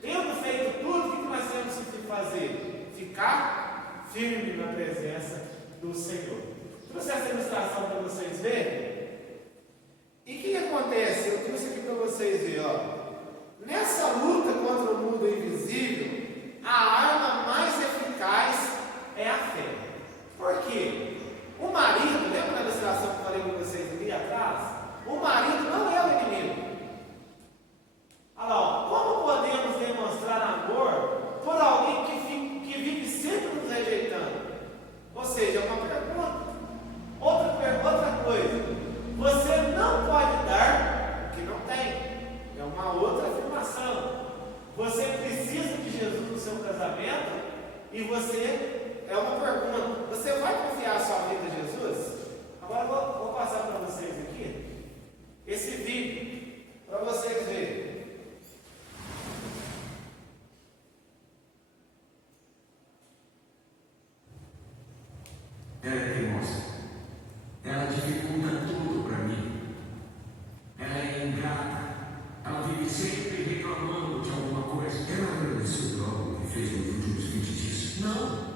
Tendo feito tudo, o que nós temos que fazer? Ficar firme na presença do Senhor. Trouxe essa ilustração para vocês verem. E o que acontece? Eu trouxe aqui para vocês verem, ó. Nessa luta com e você, é uma pergunta, você vai confiar a sua vida a Jesus? Agora eu vou passar para vocês aqui esse vídeo, para vocês verem. Ela é teimosa. Ela dificulta tudo para mim. Ela é ingrata. Ela vive sempre reclamando de alguma coisa. Ela agradeceu por algo que fez nos últimos 20 dias? Não.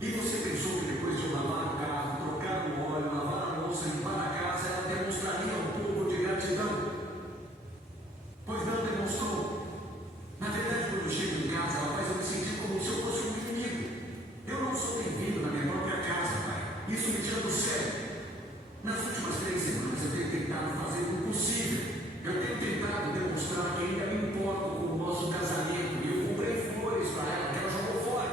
E você pensou que depois de eu lavar o carro, trocar o óleo, lavar a louça, limpar a casa, ela demonstraria um pouco de gratidão? Pois não demonstrou. Na verdade, quando eu chego em casa, ela faz eu me sentir como se eu fosse um inimigo. Eu não sou bem-vindo na minha própria casa, pai. Isso me tira do sério. Nas últimas 3 semanas eu tenho tentado fazer o possível. Eu tenho tentado demonstrar que ainda me importo com o nosso casamento. E eu comprei flores para ela que ela jogou fora.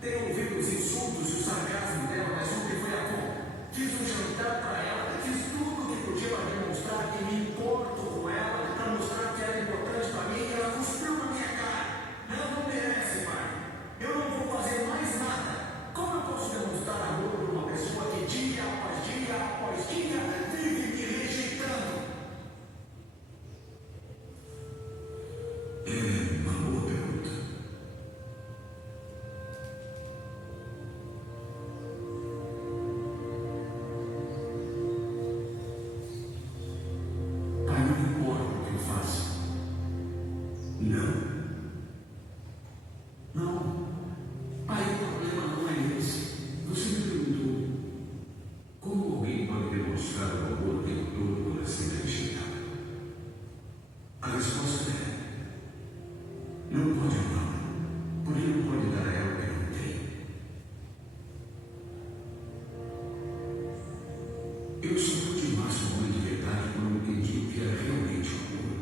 Tenho ouvido os insultos e o sarcasmo dela, mas ontem foi a conta. Fiz um jantar para ela, fiz tudo o que podia para demonstrar que me importo com ela, para mostrar que era importante para mim, e ela cuspiu na minha cara. Ela não merece, pai. Eu não vou fazer mais nada. Como eu posso demonstrar amor por uma pessoa que dia após dia vive me rejeitando? É uma boa pergunta. Pai, não importa o que eu faço. Não. Pai, o problema não é esse. Você me perguntou como alguém pode demonstrar o amor o tempo todo quando assim é rejeitado. A resposta é: não pode amar, porque não pode dar a ela o que não tem. Eu só pude amar sua mãe de verdade quando entendi o que era realmente o amor.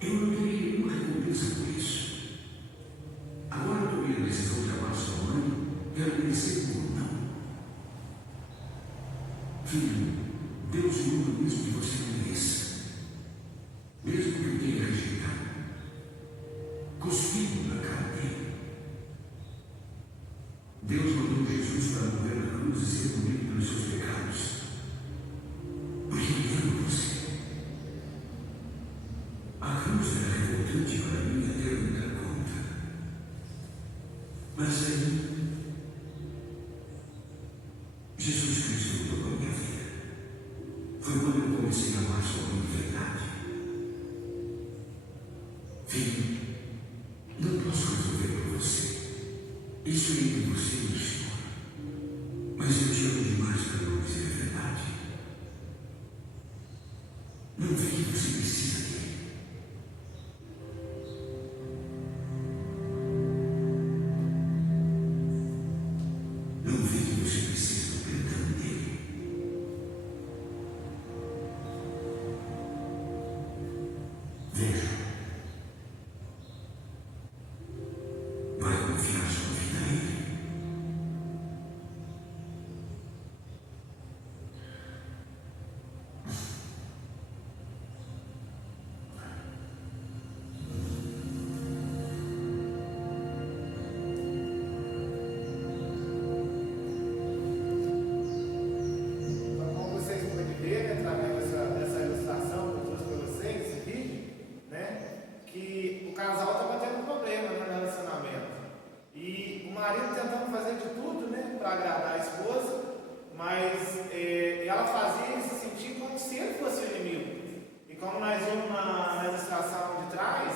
Eu não queria nenhuma recompensa por isso. Agora eu tomei a decisão de amar sua mãe e ela me disse por não. Filho, Deus manda mesmo que você mereça. Mesmo que eu tenha rejeitado. Cuspido na cara dele. Deus mandou Jesus para morrer na cruz e ser punido pelos seus pecados. Porque ele ama você. A cruz era revoltante para mim até eu me dar conta. Mas aí, Jesus Cristo mudou a minha vida. Foi quando eu comecei a amar sua mãe de verdade. Filho, não posso resolver por você. Isso é entre você e o Senhor. Mas eu te amo demais para não dizer a verdade. Não vê que você precisa dele. Não vê que você precisa do perdão dele. Veja. Vai confiar sua vida a ele. Então, como vocês podem ver, né, através dessa ilustração que eu trouxe para vocês, esse vídeo, né, que o casal estava tendo um problema, né, no relacionamento. E o marido tentando fazer de tudo, né, para agradar a esposa, mas ela fazia ele se sentir como se ele fosse o inimigo. E como nós vimos na ilustração de trás,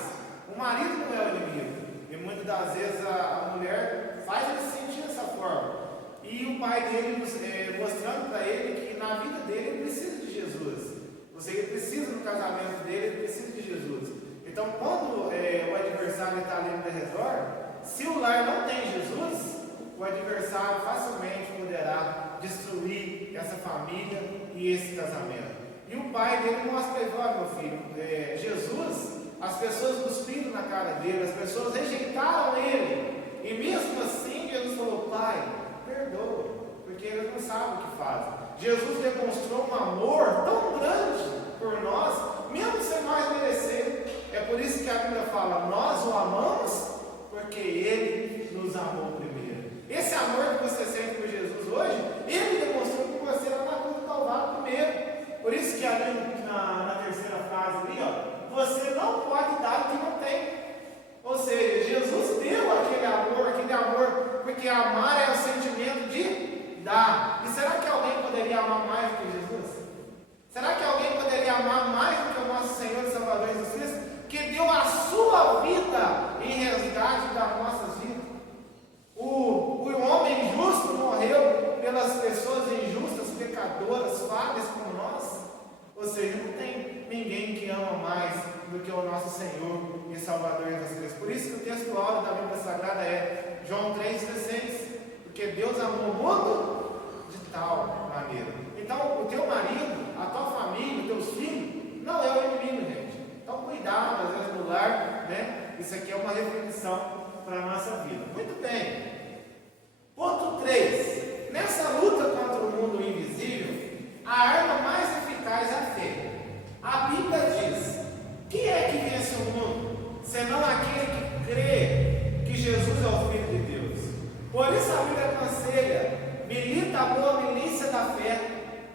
o marido não é o inimigo. E muitas das vezes a mulher faz ele se sentir dessa forma. E o pai dele mostrando para ele que na vida dele ele precisa de Jesus. Ou seja, ele precisa no casamento dele, ele precisa de Jesus. Então, quando o adversário está ali no redor, se o lar não tem Jesus, o adversário facilmente poderá destruir essa família e esse casamento. E o pai dele mostra para ele: olha, meu filho, Jesus, as pessoas cuspiram na cara dele, as pessoas rejeitaram ele. E mesmo assim, Jesus falou: pai, perdoa, porque eles não sabem o que fazem. Jesus demonstrou um amor tão grande por nós, mesmo sem nós merecer. É por isso que a Bíblia fala: nós o amamos porque ele nos amou primeiro. Esse amor que você sente por Jesus hoje, Ele demonstrou com você lá na cruz do Calvário primeiro. Por isso que ali na terceira frase ali, ó, você não pode dar o que não tem. Ou seja, Jesus deu aquele amor, porque amar é o sentimento de dar. E será que alguém poderia amar mais do que Jesus? Será que alguém poderia amar mais do que o nosso Senhor e Salvador Jesus Cristo, que deu a sua vida em resgate das nossas vidas? O homem justo morreu pelas pessoas injustas, pecadoras, falhas como nós. Ou seja, não tem ninguém que ama mais do que o nosso Senhor e Salvador Jesus Cristo. Por isso que o texto áureo da Bíblia Sagrada é João 3,16. Porque Deus amou o mundo de tal maneira. Então, o teu marido, a tua família, os teus filhos, não é o inimigo, gente. Então, cuidado, às vezes, no lar, né? Isso aqui é uma reflexão para a nossa vida. Muito bem. Ponto 3. Nessa luta contra o mundo invisível, a arma mais eficaz é a fé. A Bíblia diz: quem é que vence o mundo, senão aquele que crê que Jesus é o Filho de Deus? Por isso a Bíblia aconselha: milita a boa milícia da fé,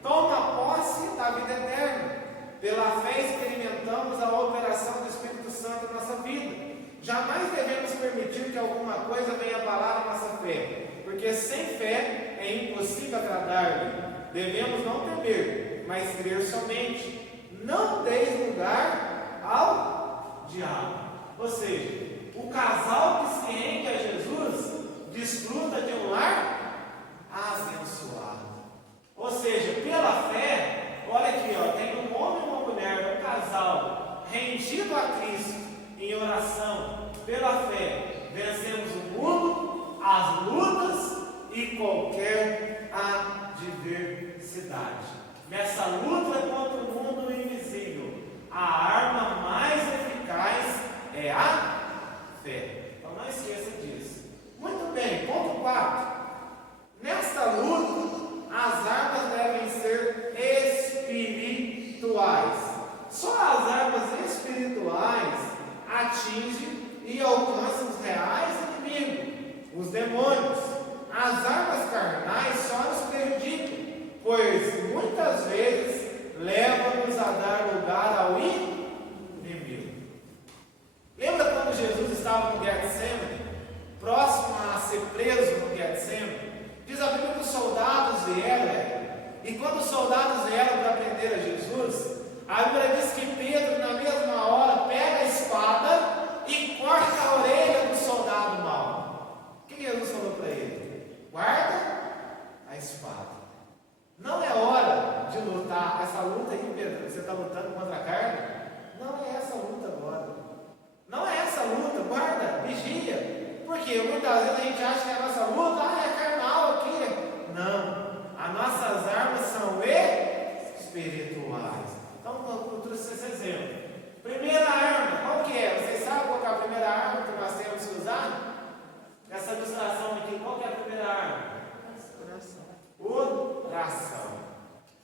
toma posse da vida eterna. Pela fé experimentamos a operação do Espírito Santo na nossa vida. Jamais devemos permitir que alguma coisa venha abalar a nossa fé, porque sem fé é impossível agradar-lhe. Devemos não temer, mas crer somente. Não deis lugar ao diabo. Ou seja, o casal que se rende a Jesus desfruta de um lar abençoado. Ou seja, pela fé, olha aqui, ó, tem um homem e uma mulher, um casal rendido a Cristo em oração. Pela fé, vencemos o mundo, as lutas e qualquer adversidade. Nessa luta contra o mundo invisível, a arma mais eficaz é a fé. Então não esqueça disso. Muito bem, ponto 4. Nesta luta, as armas devem ser espirituais. Só as armas espirituais atingem e alcançam os reais inimigos, os demônios. As armas carnais só nos prejudicam, pois muitas vezes levam-nos a dar lugar ao inimigo. Lembra quando Jesus estava no Getsemane, próximo a ser preso no Getsemane? Diz a Bíblia que os soldados vieram, e quando os soldados vieram para prender a Jesus, a Bíblia diz que Pedro, na mesma hora, pega a espada e corta a orelha do soldado mau. O que Jesus falou para ele? Guarda a espada. Não é hora de lutar. Essa luta aí, Pedro, você está lutando contra a carne? Não é essa luta agora. Não é essa luta. Guarda, vigia. Porque muitas vezes a gente acha que a nossa luta é carnal aqui. Não. As nossas armas são espirituais. Então, eu trouxe esse exemplo. Primeira arma, qual que é? Vocês sabem qual que é a primeira arma que nós temos que usar? Nessa ilustração aqui, qual que é a primeira arma? Oração.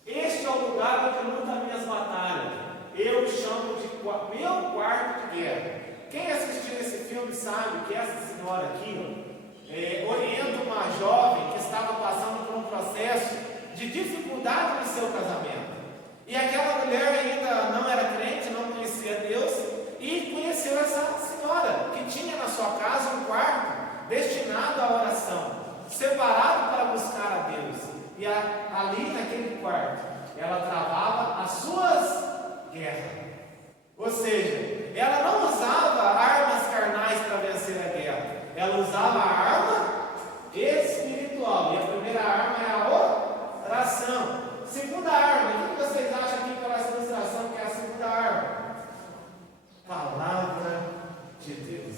Este é o lugar onde luta as minhas batalhas. Eu chamo de meu quarto de guerra. Quem assistiu esse filme sabe que essa senhora aqui orienta uma jovem que estava passando por um processo de dificuldade no seu casamento. E aquela mulher ainda não era crente, não conhecia Deus, e conheceu essa senhora que tinha na sua casa um quarto destinado à oração, separado para buscar a Deus. E ali naquele quarto, ela travava as suas guerras. Ou seja, ela não usava armas carnais para vencer a guerra, ela usava a arma espiritual. E a primeira arma é a oração. Segunda arma, o que vocês acham aqui pela ilustração que é a segunda arma? Palavra de Deus.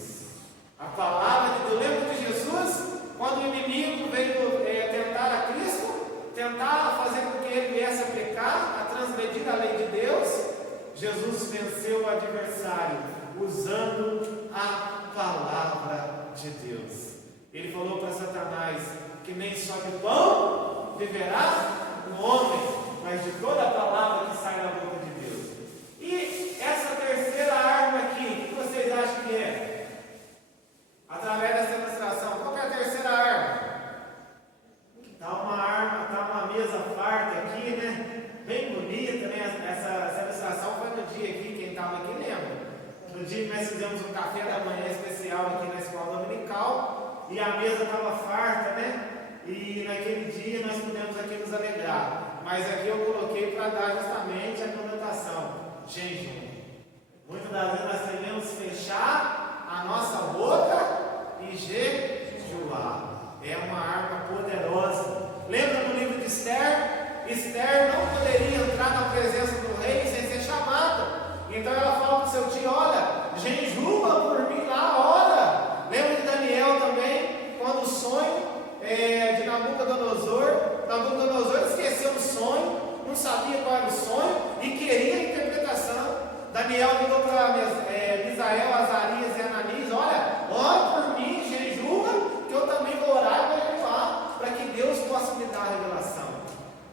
A palavra de Deus. Lembra de Jesus? Quando o inimigo veio tentar a Cristo, tentar fazer com que ele viesse a pecar, a transgredir a lei de Deus, Jesus venceu o adversário usando a palavra de Deus. Ele falou para Satanás que nem só de pão viverá o homem, mas de toda a palavra que sai da boca de Deus. E essa terceira arma aqui, o que vocês acham que é? Através dessa ilustração, qual é a especial aqui na escola dominical e a mesa estava farta, né? E naquele dia nós pudemos aqui nos alegrar. Mas aqui eu coloquei para dar justamente a conotação: jejum. Muitas das vezes nós devemos fechar a nossa boca e jejuar. É uma arma poderosa. Lembra no livro de Esther? Esther não poderia entrar na presença do rei sem ser chamada. Então ela fala para o seu tio: olha, jejua por mim lá, ora. Lembra de Daniel também, quando o sonho de Nabucodonosor esqueceu o sonho, não sabia qual era o sonho e queria a interpretação. Daniel ligou para Misael, Azarias e Ananias: olha, ora por mim, jejua, que eu também vou orar e vou jejuar, para que Deus possa me dar a revelação.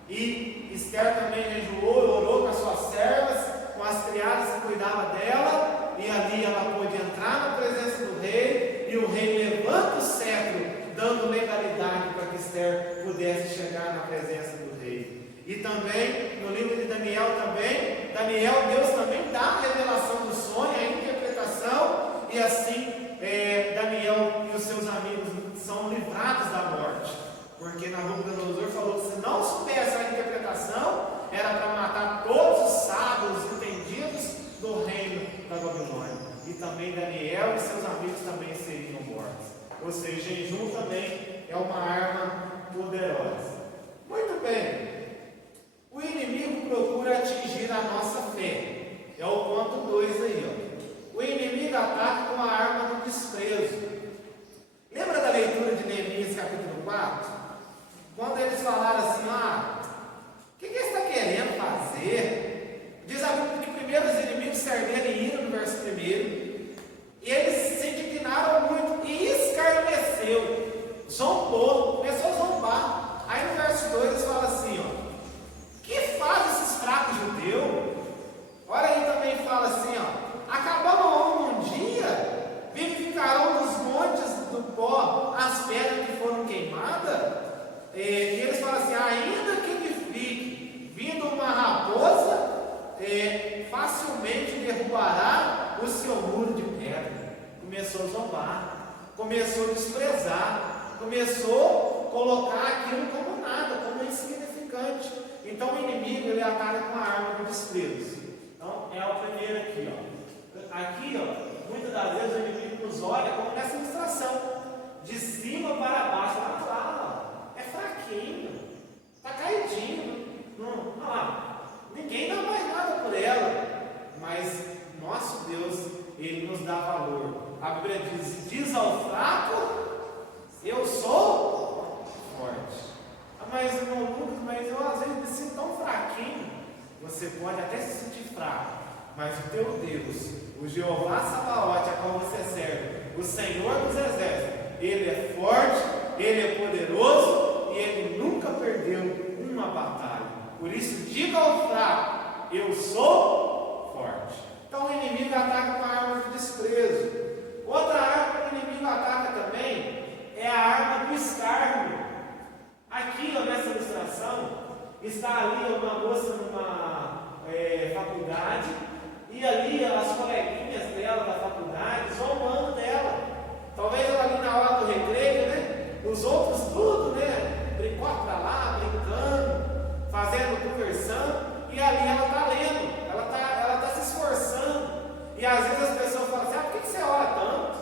E Esther também jejuou, orou com as suas servas, com as criadas que cuidavam dela, e ali ela pôde entrar na presença do rei, e o rei levanta o cetro, dando legalidade para que Esther pudesse chegar na presença do rei. E também, no livro de Daniel Deus também dá a revelação do sonho, a interpretação, e assim Daniel e os seus amigos são livrados da morte. Porque Nabucodonosor falou que se não soubesse a interpretação, era para matar todos os sábios entendidos do reino da Babilônia. E também Daniel e seus amigos também seriam mortos. Ou seja, jejum também é uma arma poderosa. Muito bem. O inimigo procura atingir a nossa fé. É o ponto 2 aí. Ó. O inimigo ataca com a arma do desprezo. Lembra da leitura de Neemias capítulo 4? Quando eles falaram assim: o que você está querendo fazer? Diz a Bíblia que primeiro os inimigos se arderam em ira no verso 1. E eles se indignaram muito e escarneceu, zombou, começou a zombar. Aí no verso 2 eles falam assim: que faz esses fracos judeus? Olha aí, também fala assim: acabamos um dia, vivificarão nos montes do pó as pedras que foram queimadas. E eles falam assim: ainda que vivifique, vindo uma raposa, facilmente derrubará o seu muro de pedra. Começou a zombar, começou a desprezar, começou a colocar aquilo como nada, como insignificante. Então o inimigo, ele ataca com a arma do desprezo. Então é o primeiro aqui, Aqui, muitas das vezes o inimigo nos olha como nessa ilustração, de cima para baixo. É fraquinho, está caidinho, ninguém dá mais nada por ela. Mas nosso Deus, ele nos dá valor. A Bíblia diz ao fraco: eu sou forte. Mas irmão Lucas, eu às vezes me sinto tão fraquinho. Você pode até se sentir fraco, mas o teu Deus, o Jeová Sabaote, a qual você serve, o Senhor dos Exércitos, ele é forte, ele é poderoso e ele nunca perdeu uma batalha. Por isso, diga ao fraco: eu sou forte. Então o inimigo ataca com a arma do desprezo. Outra arma que o inimigo ataca também é a arma do escárnio. Aqui, nessa ilustração, está ali uma moça numa faculdade, e ali as coleguinhas dela da faculdade zombando dela. Talvez ela ali na hora do recreio, né? Os outros tudo, né? Brincando para lá, brincando, conversando, e ali ela está lendo, ela está se esforçando. E às vezes as pessoas falam assim: por que você ora tanto?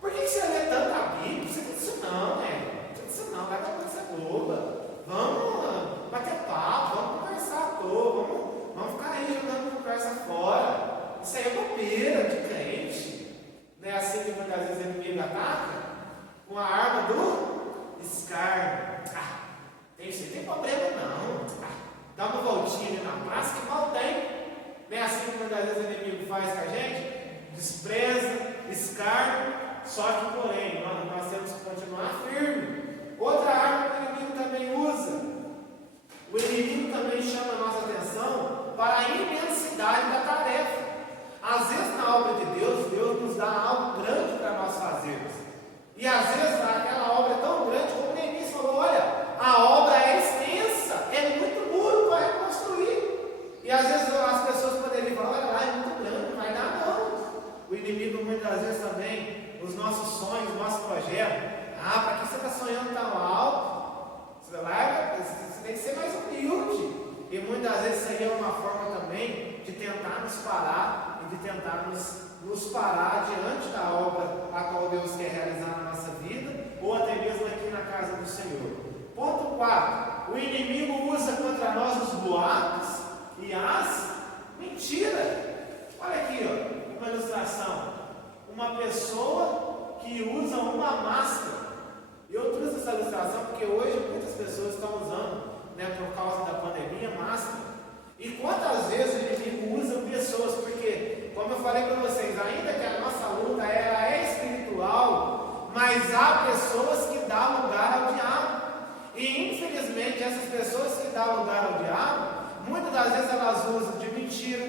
Por que você lê tanto a Bíblia? Você diz isso não, né? Isso não, vai dar coisa boba. Vamos bater papo, vamos conversar à toa, vamos ficar aí jogando conversa fora. Isso aí é bobeira de crente. Não é assim que muitas vezes o inimigo ataca? Com a arma do escárnio. Você tem problema não. Dá uma voltinha ali na praça que mal tem. Não é assim que muitas vezes o inimigo faz com a gente? Despreza, escárnio. Só que, porém, nós temos que continuar firme. Outra arma que o inimigo também usa. O inimigo também chama a nossa atenção para a imensidade da tarefa. Às vezes, na obra de Deus, Deus nos dá algo grande para nós fazermos. E às vezes, aquela obra é tão grande, como o Neemias falou: olha, a obra é extensa, é muito duro para reconstruir. E às vezes as pessoas poderiam falar: olha lá, é muito grande, não vai dar não. O inimigo muitas vezes também os nossos sonhos, o nosso projeto. Para que você está sonhando tão alto? Você tem que ser mais humilde. E muitas vezes isso aí é uma forma também de tentar nos parar e de tentar nos parar diante da obra a qual Deus quer realizar na nossa vida, ou até mesmo aqui na casa do Senhor. Ponto 4. O inimigo usa contra nós os boatos e as mentiras. Olha aqui, uma ilustração. Uma pessoa que usa uma máscara. Eu trouxe essa ilustração porque hoje muitas pessoas estão usando, por causa da pandemia, máscara. E quantas vezes o inimigo usa pessoas, porque, como eu falei para vocês, ainda que a nossa luta ela é espiritual, mas há pessoas que dão lugar ao diabo. E infelizmente essas pessoas que dão lugar ao diabo, muitas das vezes elas usam de mentira,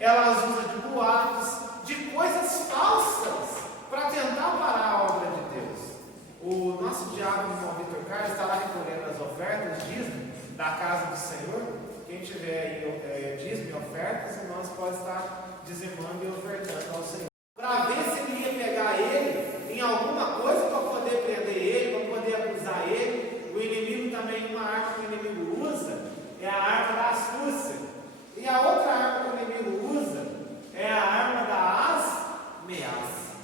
elas usam de boatos, de coisas falsas, para tentar parar a obra de Deus. O nosso diácono, irmão Vitor Carlos, está lá recolhendo as ofertas, dízimo, da casa do Senhor. Quem tiver aí dízimo e ofertas, irmãos, pode estar dizimando e ofertando ao Senhor. Para ver se ele ia pegar ele em alguma coisa para poder prender ele, para poder acusar ele. O inimigo também, uma arma que o inimigo usa, é a arma da astúcia. E a outra arma que o inimigo usa é a arma da ameaça.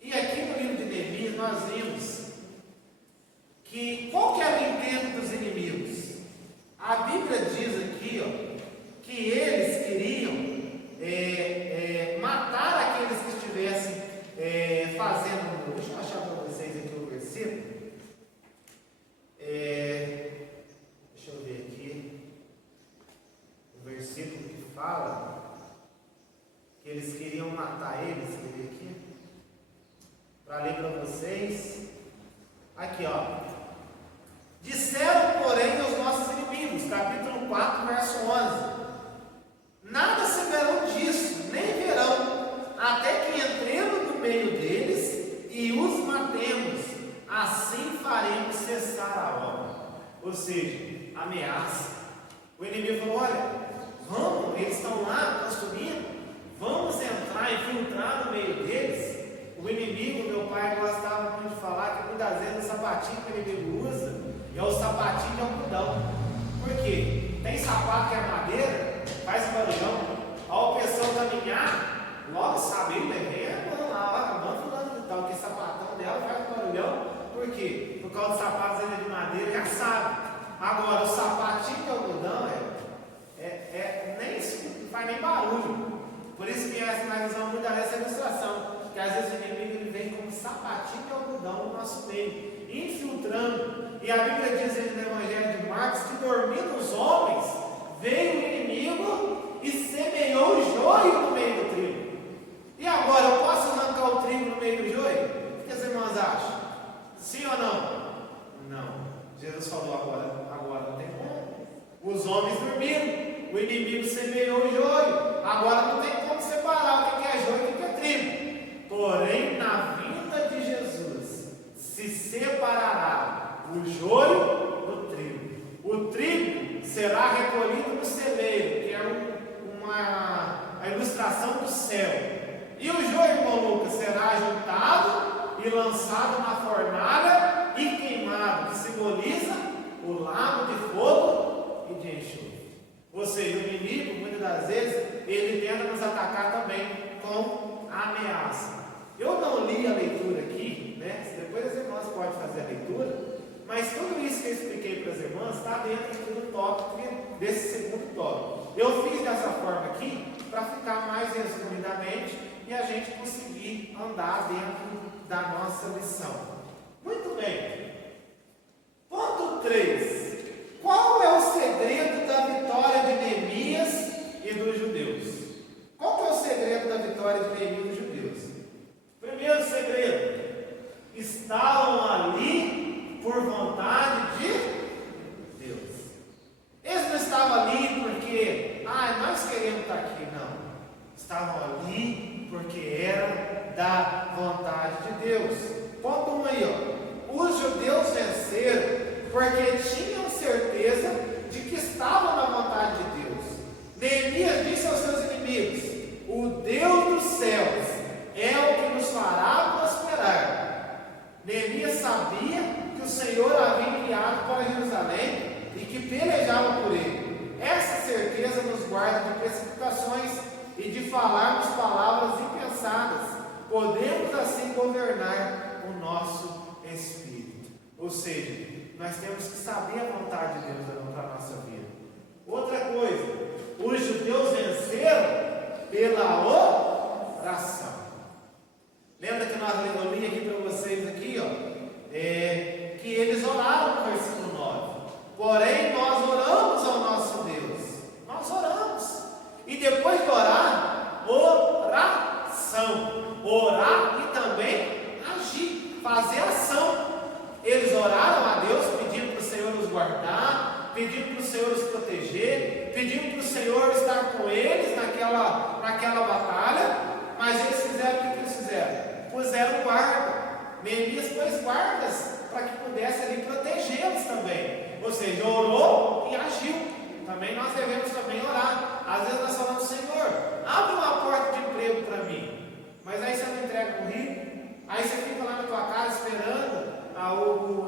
E aqui no livro de Neemias nós vimos que qual que era o intento dos inimigos? A Bíblia diz aqui que eles queriam matar aqueles que estivessem fazendo. Deixa eu achar para vocês aqui o versículo. Deixa eu ver aqui. O versículo que fala que eles queriam matar eles. Deixa eu ver aqui. Para ler para vocês. Aqui, Disseram, porém, aos nossos inimigos, capítulo 4, verso 11: nada se verão disso, nem verão, até que entremos no meio deles e os matemos, assim faremos cessar a obra. Ou seja, ameaça. O inimigo falou: olha, vamos, eles estão lá construindo, vamos entrar, infiltrar no meio deles. O inimigo, meu pai gostava muito de falar que muitas vezes o sapatinho que o inimigo usa é o sapatinho de algodão. Por quê? Tem sapato que é madeira, faz barulhão. Ao pessoal caminhar, logo sabe, vamos fulano de tal, que sapatão dela faz barulhão. Por quê? Por causa dos sapatos de madeira, já sabe. Agora, o sapatinho de algodão nem faz nem barulho. Por isso que nós usamos muito essa ilustração. Que às vezes o inimigo ele vem como sapatinho de algodão no nosso meio, infiltrando. E a Bíblia diz no Evangelho de Marcos que dormindo os homens, veio o inimigo e semeou o joio no meio do trigo. E agora, eu posso arrancar o trigo no meio do joio? O que as irmãs acham? Sim ou não? Não. Jesus falou agora não tem como. Os homens dormiram, o inimigo semeou o joio. Agora não tem como separar o que é joio e o que é trigo. Porém, na vinda de Jesus, se separará o joio do trigo. O trigo será recolhido no celeiro, que é a ilustração do céu. E o joio, irmão Lucas, será juntado e lançado na fornalha e queimado, que simboliza o lago de fogo e de enxofre. Ou seja, o inimigo, muitas das vezes, ele tenta nos atacar também com ameaça. Eu não li a leitura aqui, depois as irmãs podem fazer a leitura, mas tudo isso que eu expliquei para as irmãs está dentro do tópico, desse segundo tópico. Eu fiz dessa forma aqui para ficar mais resumidamente e a gente conseguir andar dentro da nossa lição. Muito bem. Ponto 3. Qual é o segredo da vitória de Neemias e dos judeus? Qual que é o segredo da vitória de Neemias e dos judeus? Primeiro segredo: estavam ali por vontade de Deus. Eles não estavam ali porque nós queremos estar aqui, não. Estavam ali porque era da vontade de Deus. Ponto 1 aí, os judeus venceram porque tinham certeza de que estavam na vontade de Deus. Neemias disse aos seus inimigos: o Deus dos céus é o que nos fará prosperar. falarmos palavras impensadas. Podemos assim governar o nosso espírito. Ou seja, nós temos que saber a vontade de Deus para a nossa vida. Outra coisa, os judeus venceram pela oração. Lembra que eu li aqui para vocês aqui, que eles oraram no versículo 9. Porém, nós oramos ao nosso Deus. Nós oramos. E depois de orar, oração. Orar e também agir, fazer ação. Eles oraram a Deus, pedindo para o Senhor os guardar, pedindo para o Senhor os proteger, pedindo para o Senhor estar com eles naquela batalha. Mas eles fizeram o que eles fizeram? Puseram guarda. Neemias pôs guardas para que pudesse ali protegê-los também. Ou seja, orou e agiu. Também nós devemos também orar. Às vezes nós falamos: Senhor, abre uma porta de emprego para mim. Mas aí você não entrega o currículo, aí você fica lá na tua casa esperando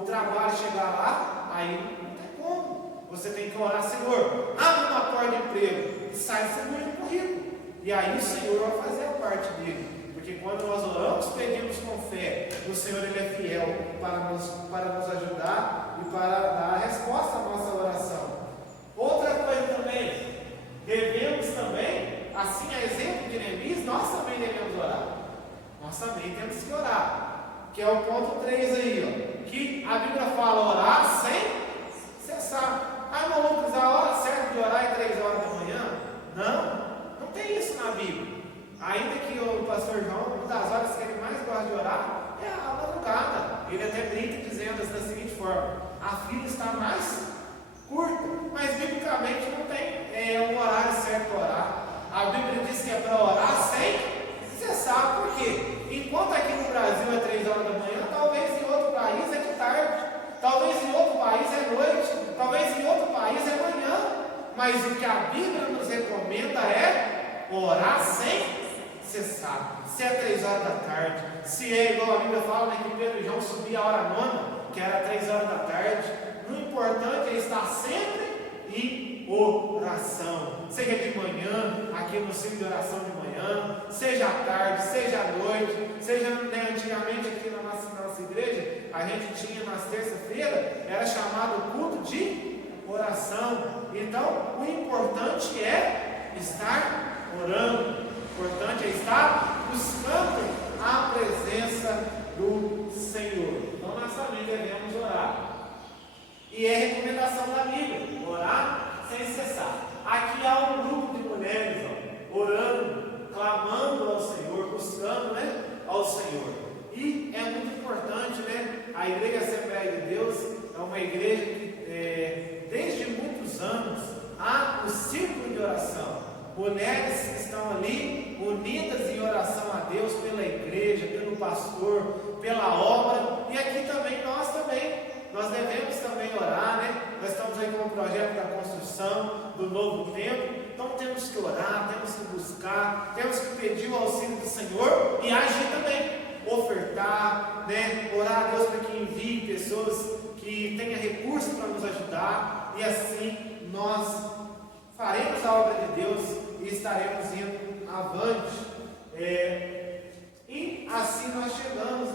o trabalho chegar lá, aí não tem como. Você tem que orar: Senhor, abre uma porta de emprego, e sai distribuindo o currículo. E aí o Senhor vai fazer a parte dele. Porque quando nós oramos, pedimos com fé, o Senhor ele é fiel para nos ajudar e para dar a resposta à nossa oração. Outra coisa também, devemos também, assim a exemplo de Neemias, nós também devemos orar. Nós também temos que orar. Que é o ponto 3 aí, que a Bíblia fala orar sem cessar. Irmão Lucas, a hora certa de orar é 3 horas da manhã? Não tem isso na Bíblia. Ainda que o pastor João, uma das horas que ele mais gosta de orar é a madrugada. Ele até brinca dizendo da seguinte forma: a fila está mais curta, mas biblicamente não tem um horário certo para orar. A Bíblia diz que é para orar sem cessar. Por quê? Enquanto aqui no Brasil é 3 horas da manhã, talvez em outro país é de tarde, talvez em outro país é noite, talvez em outro país é manhã. Mas o que a Bíblia nos recomenda é orar sem cessar. Se é 3 horas da tarde, se é igual a Bíblia fala, né, que Pedro e João subiam a hora 9, que era 3 horas da tarde. O importante é estar sempre em oração, seja de manhã, aqui no ciclo de oração de manhã, seja à tarde, seja à noite, seja, antigamente aqui na nossa igreja, a gente tinha nas terça-feira, era chamado culto de oração. Então, o importante é estar orando. O importante é estar buscando a presença do Senhor. Então nós também devemos orar. E é recomendação da Bíblia, orar sem cessar. Aqui há um grupo de mulheres orando, clamando ao Senhor, buscando ao Senhor. E é muito importante, a Igreja Assembleia de Deus é uma igreja que desde muitos anos há o círculo de oração. Mulheres que estão ali unidas em oração a Deus pela igreja, pelo pastor, pela obra. E aqui também nós devemos também orar, Nós estamos aí com o projeto da construção do novo templo. Então temos que orar, temos que buscar, temos que pedir o auxílio do Senhor e agir também. Ofertar, orar a Deus para que envie pessoas que tenham recursos para nos ajudar. E assim nós faremos a obra de Deus e estaremos indo avante. E assim nós chegamos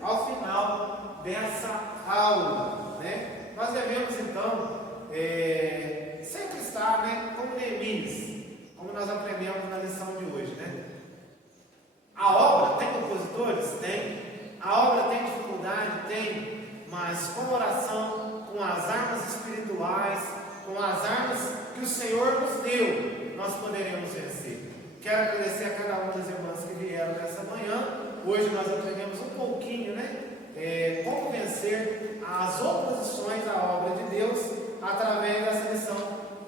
ao final dessa aula. Nós devemos então sempre estar como Neemias, como nós aprendemos na lição de hoje. A obra tem opositores? Tem. A obra tem dificuldade? Tem. Mas com oração, com as armas espirituais, com as armas que o Senhor nos deu, nós poderemos vencer. Quero agradecer a cada uma das irmãs que vieram nessa manhã. Hoje nós aprendemos um pouquinho, como vencer as oposições à obra de Deus através dessa lição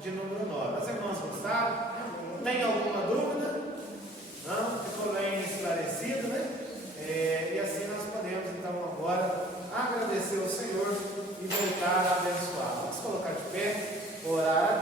de número 9. As irmãs gostaram? Tem alguma dúvida? Não? Ficou bem esclarecido, e assim nós podemos então agora agradecer ao Senhor e voltar a abençoar. Vamos colocar de pé, orar.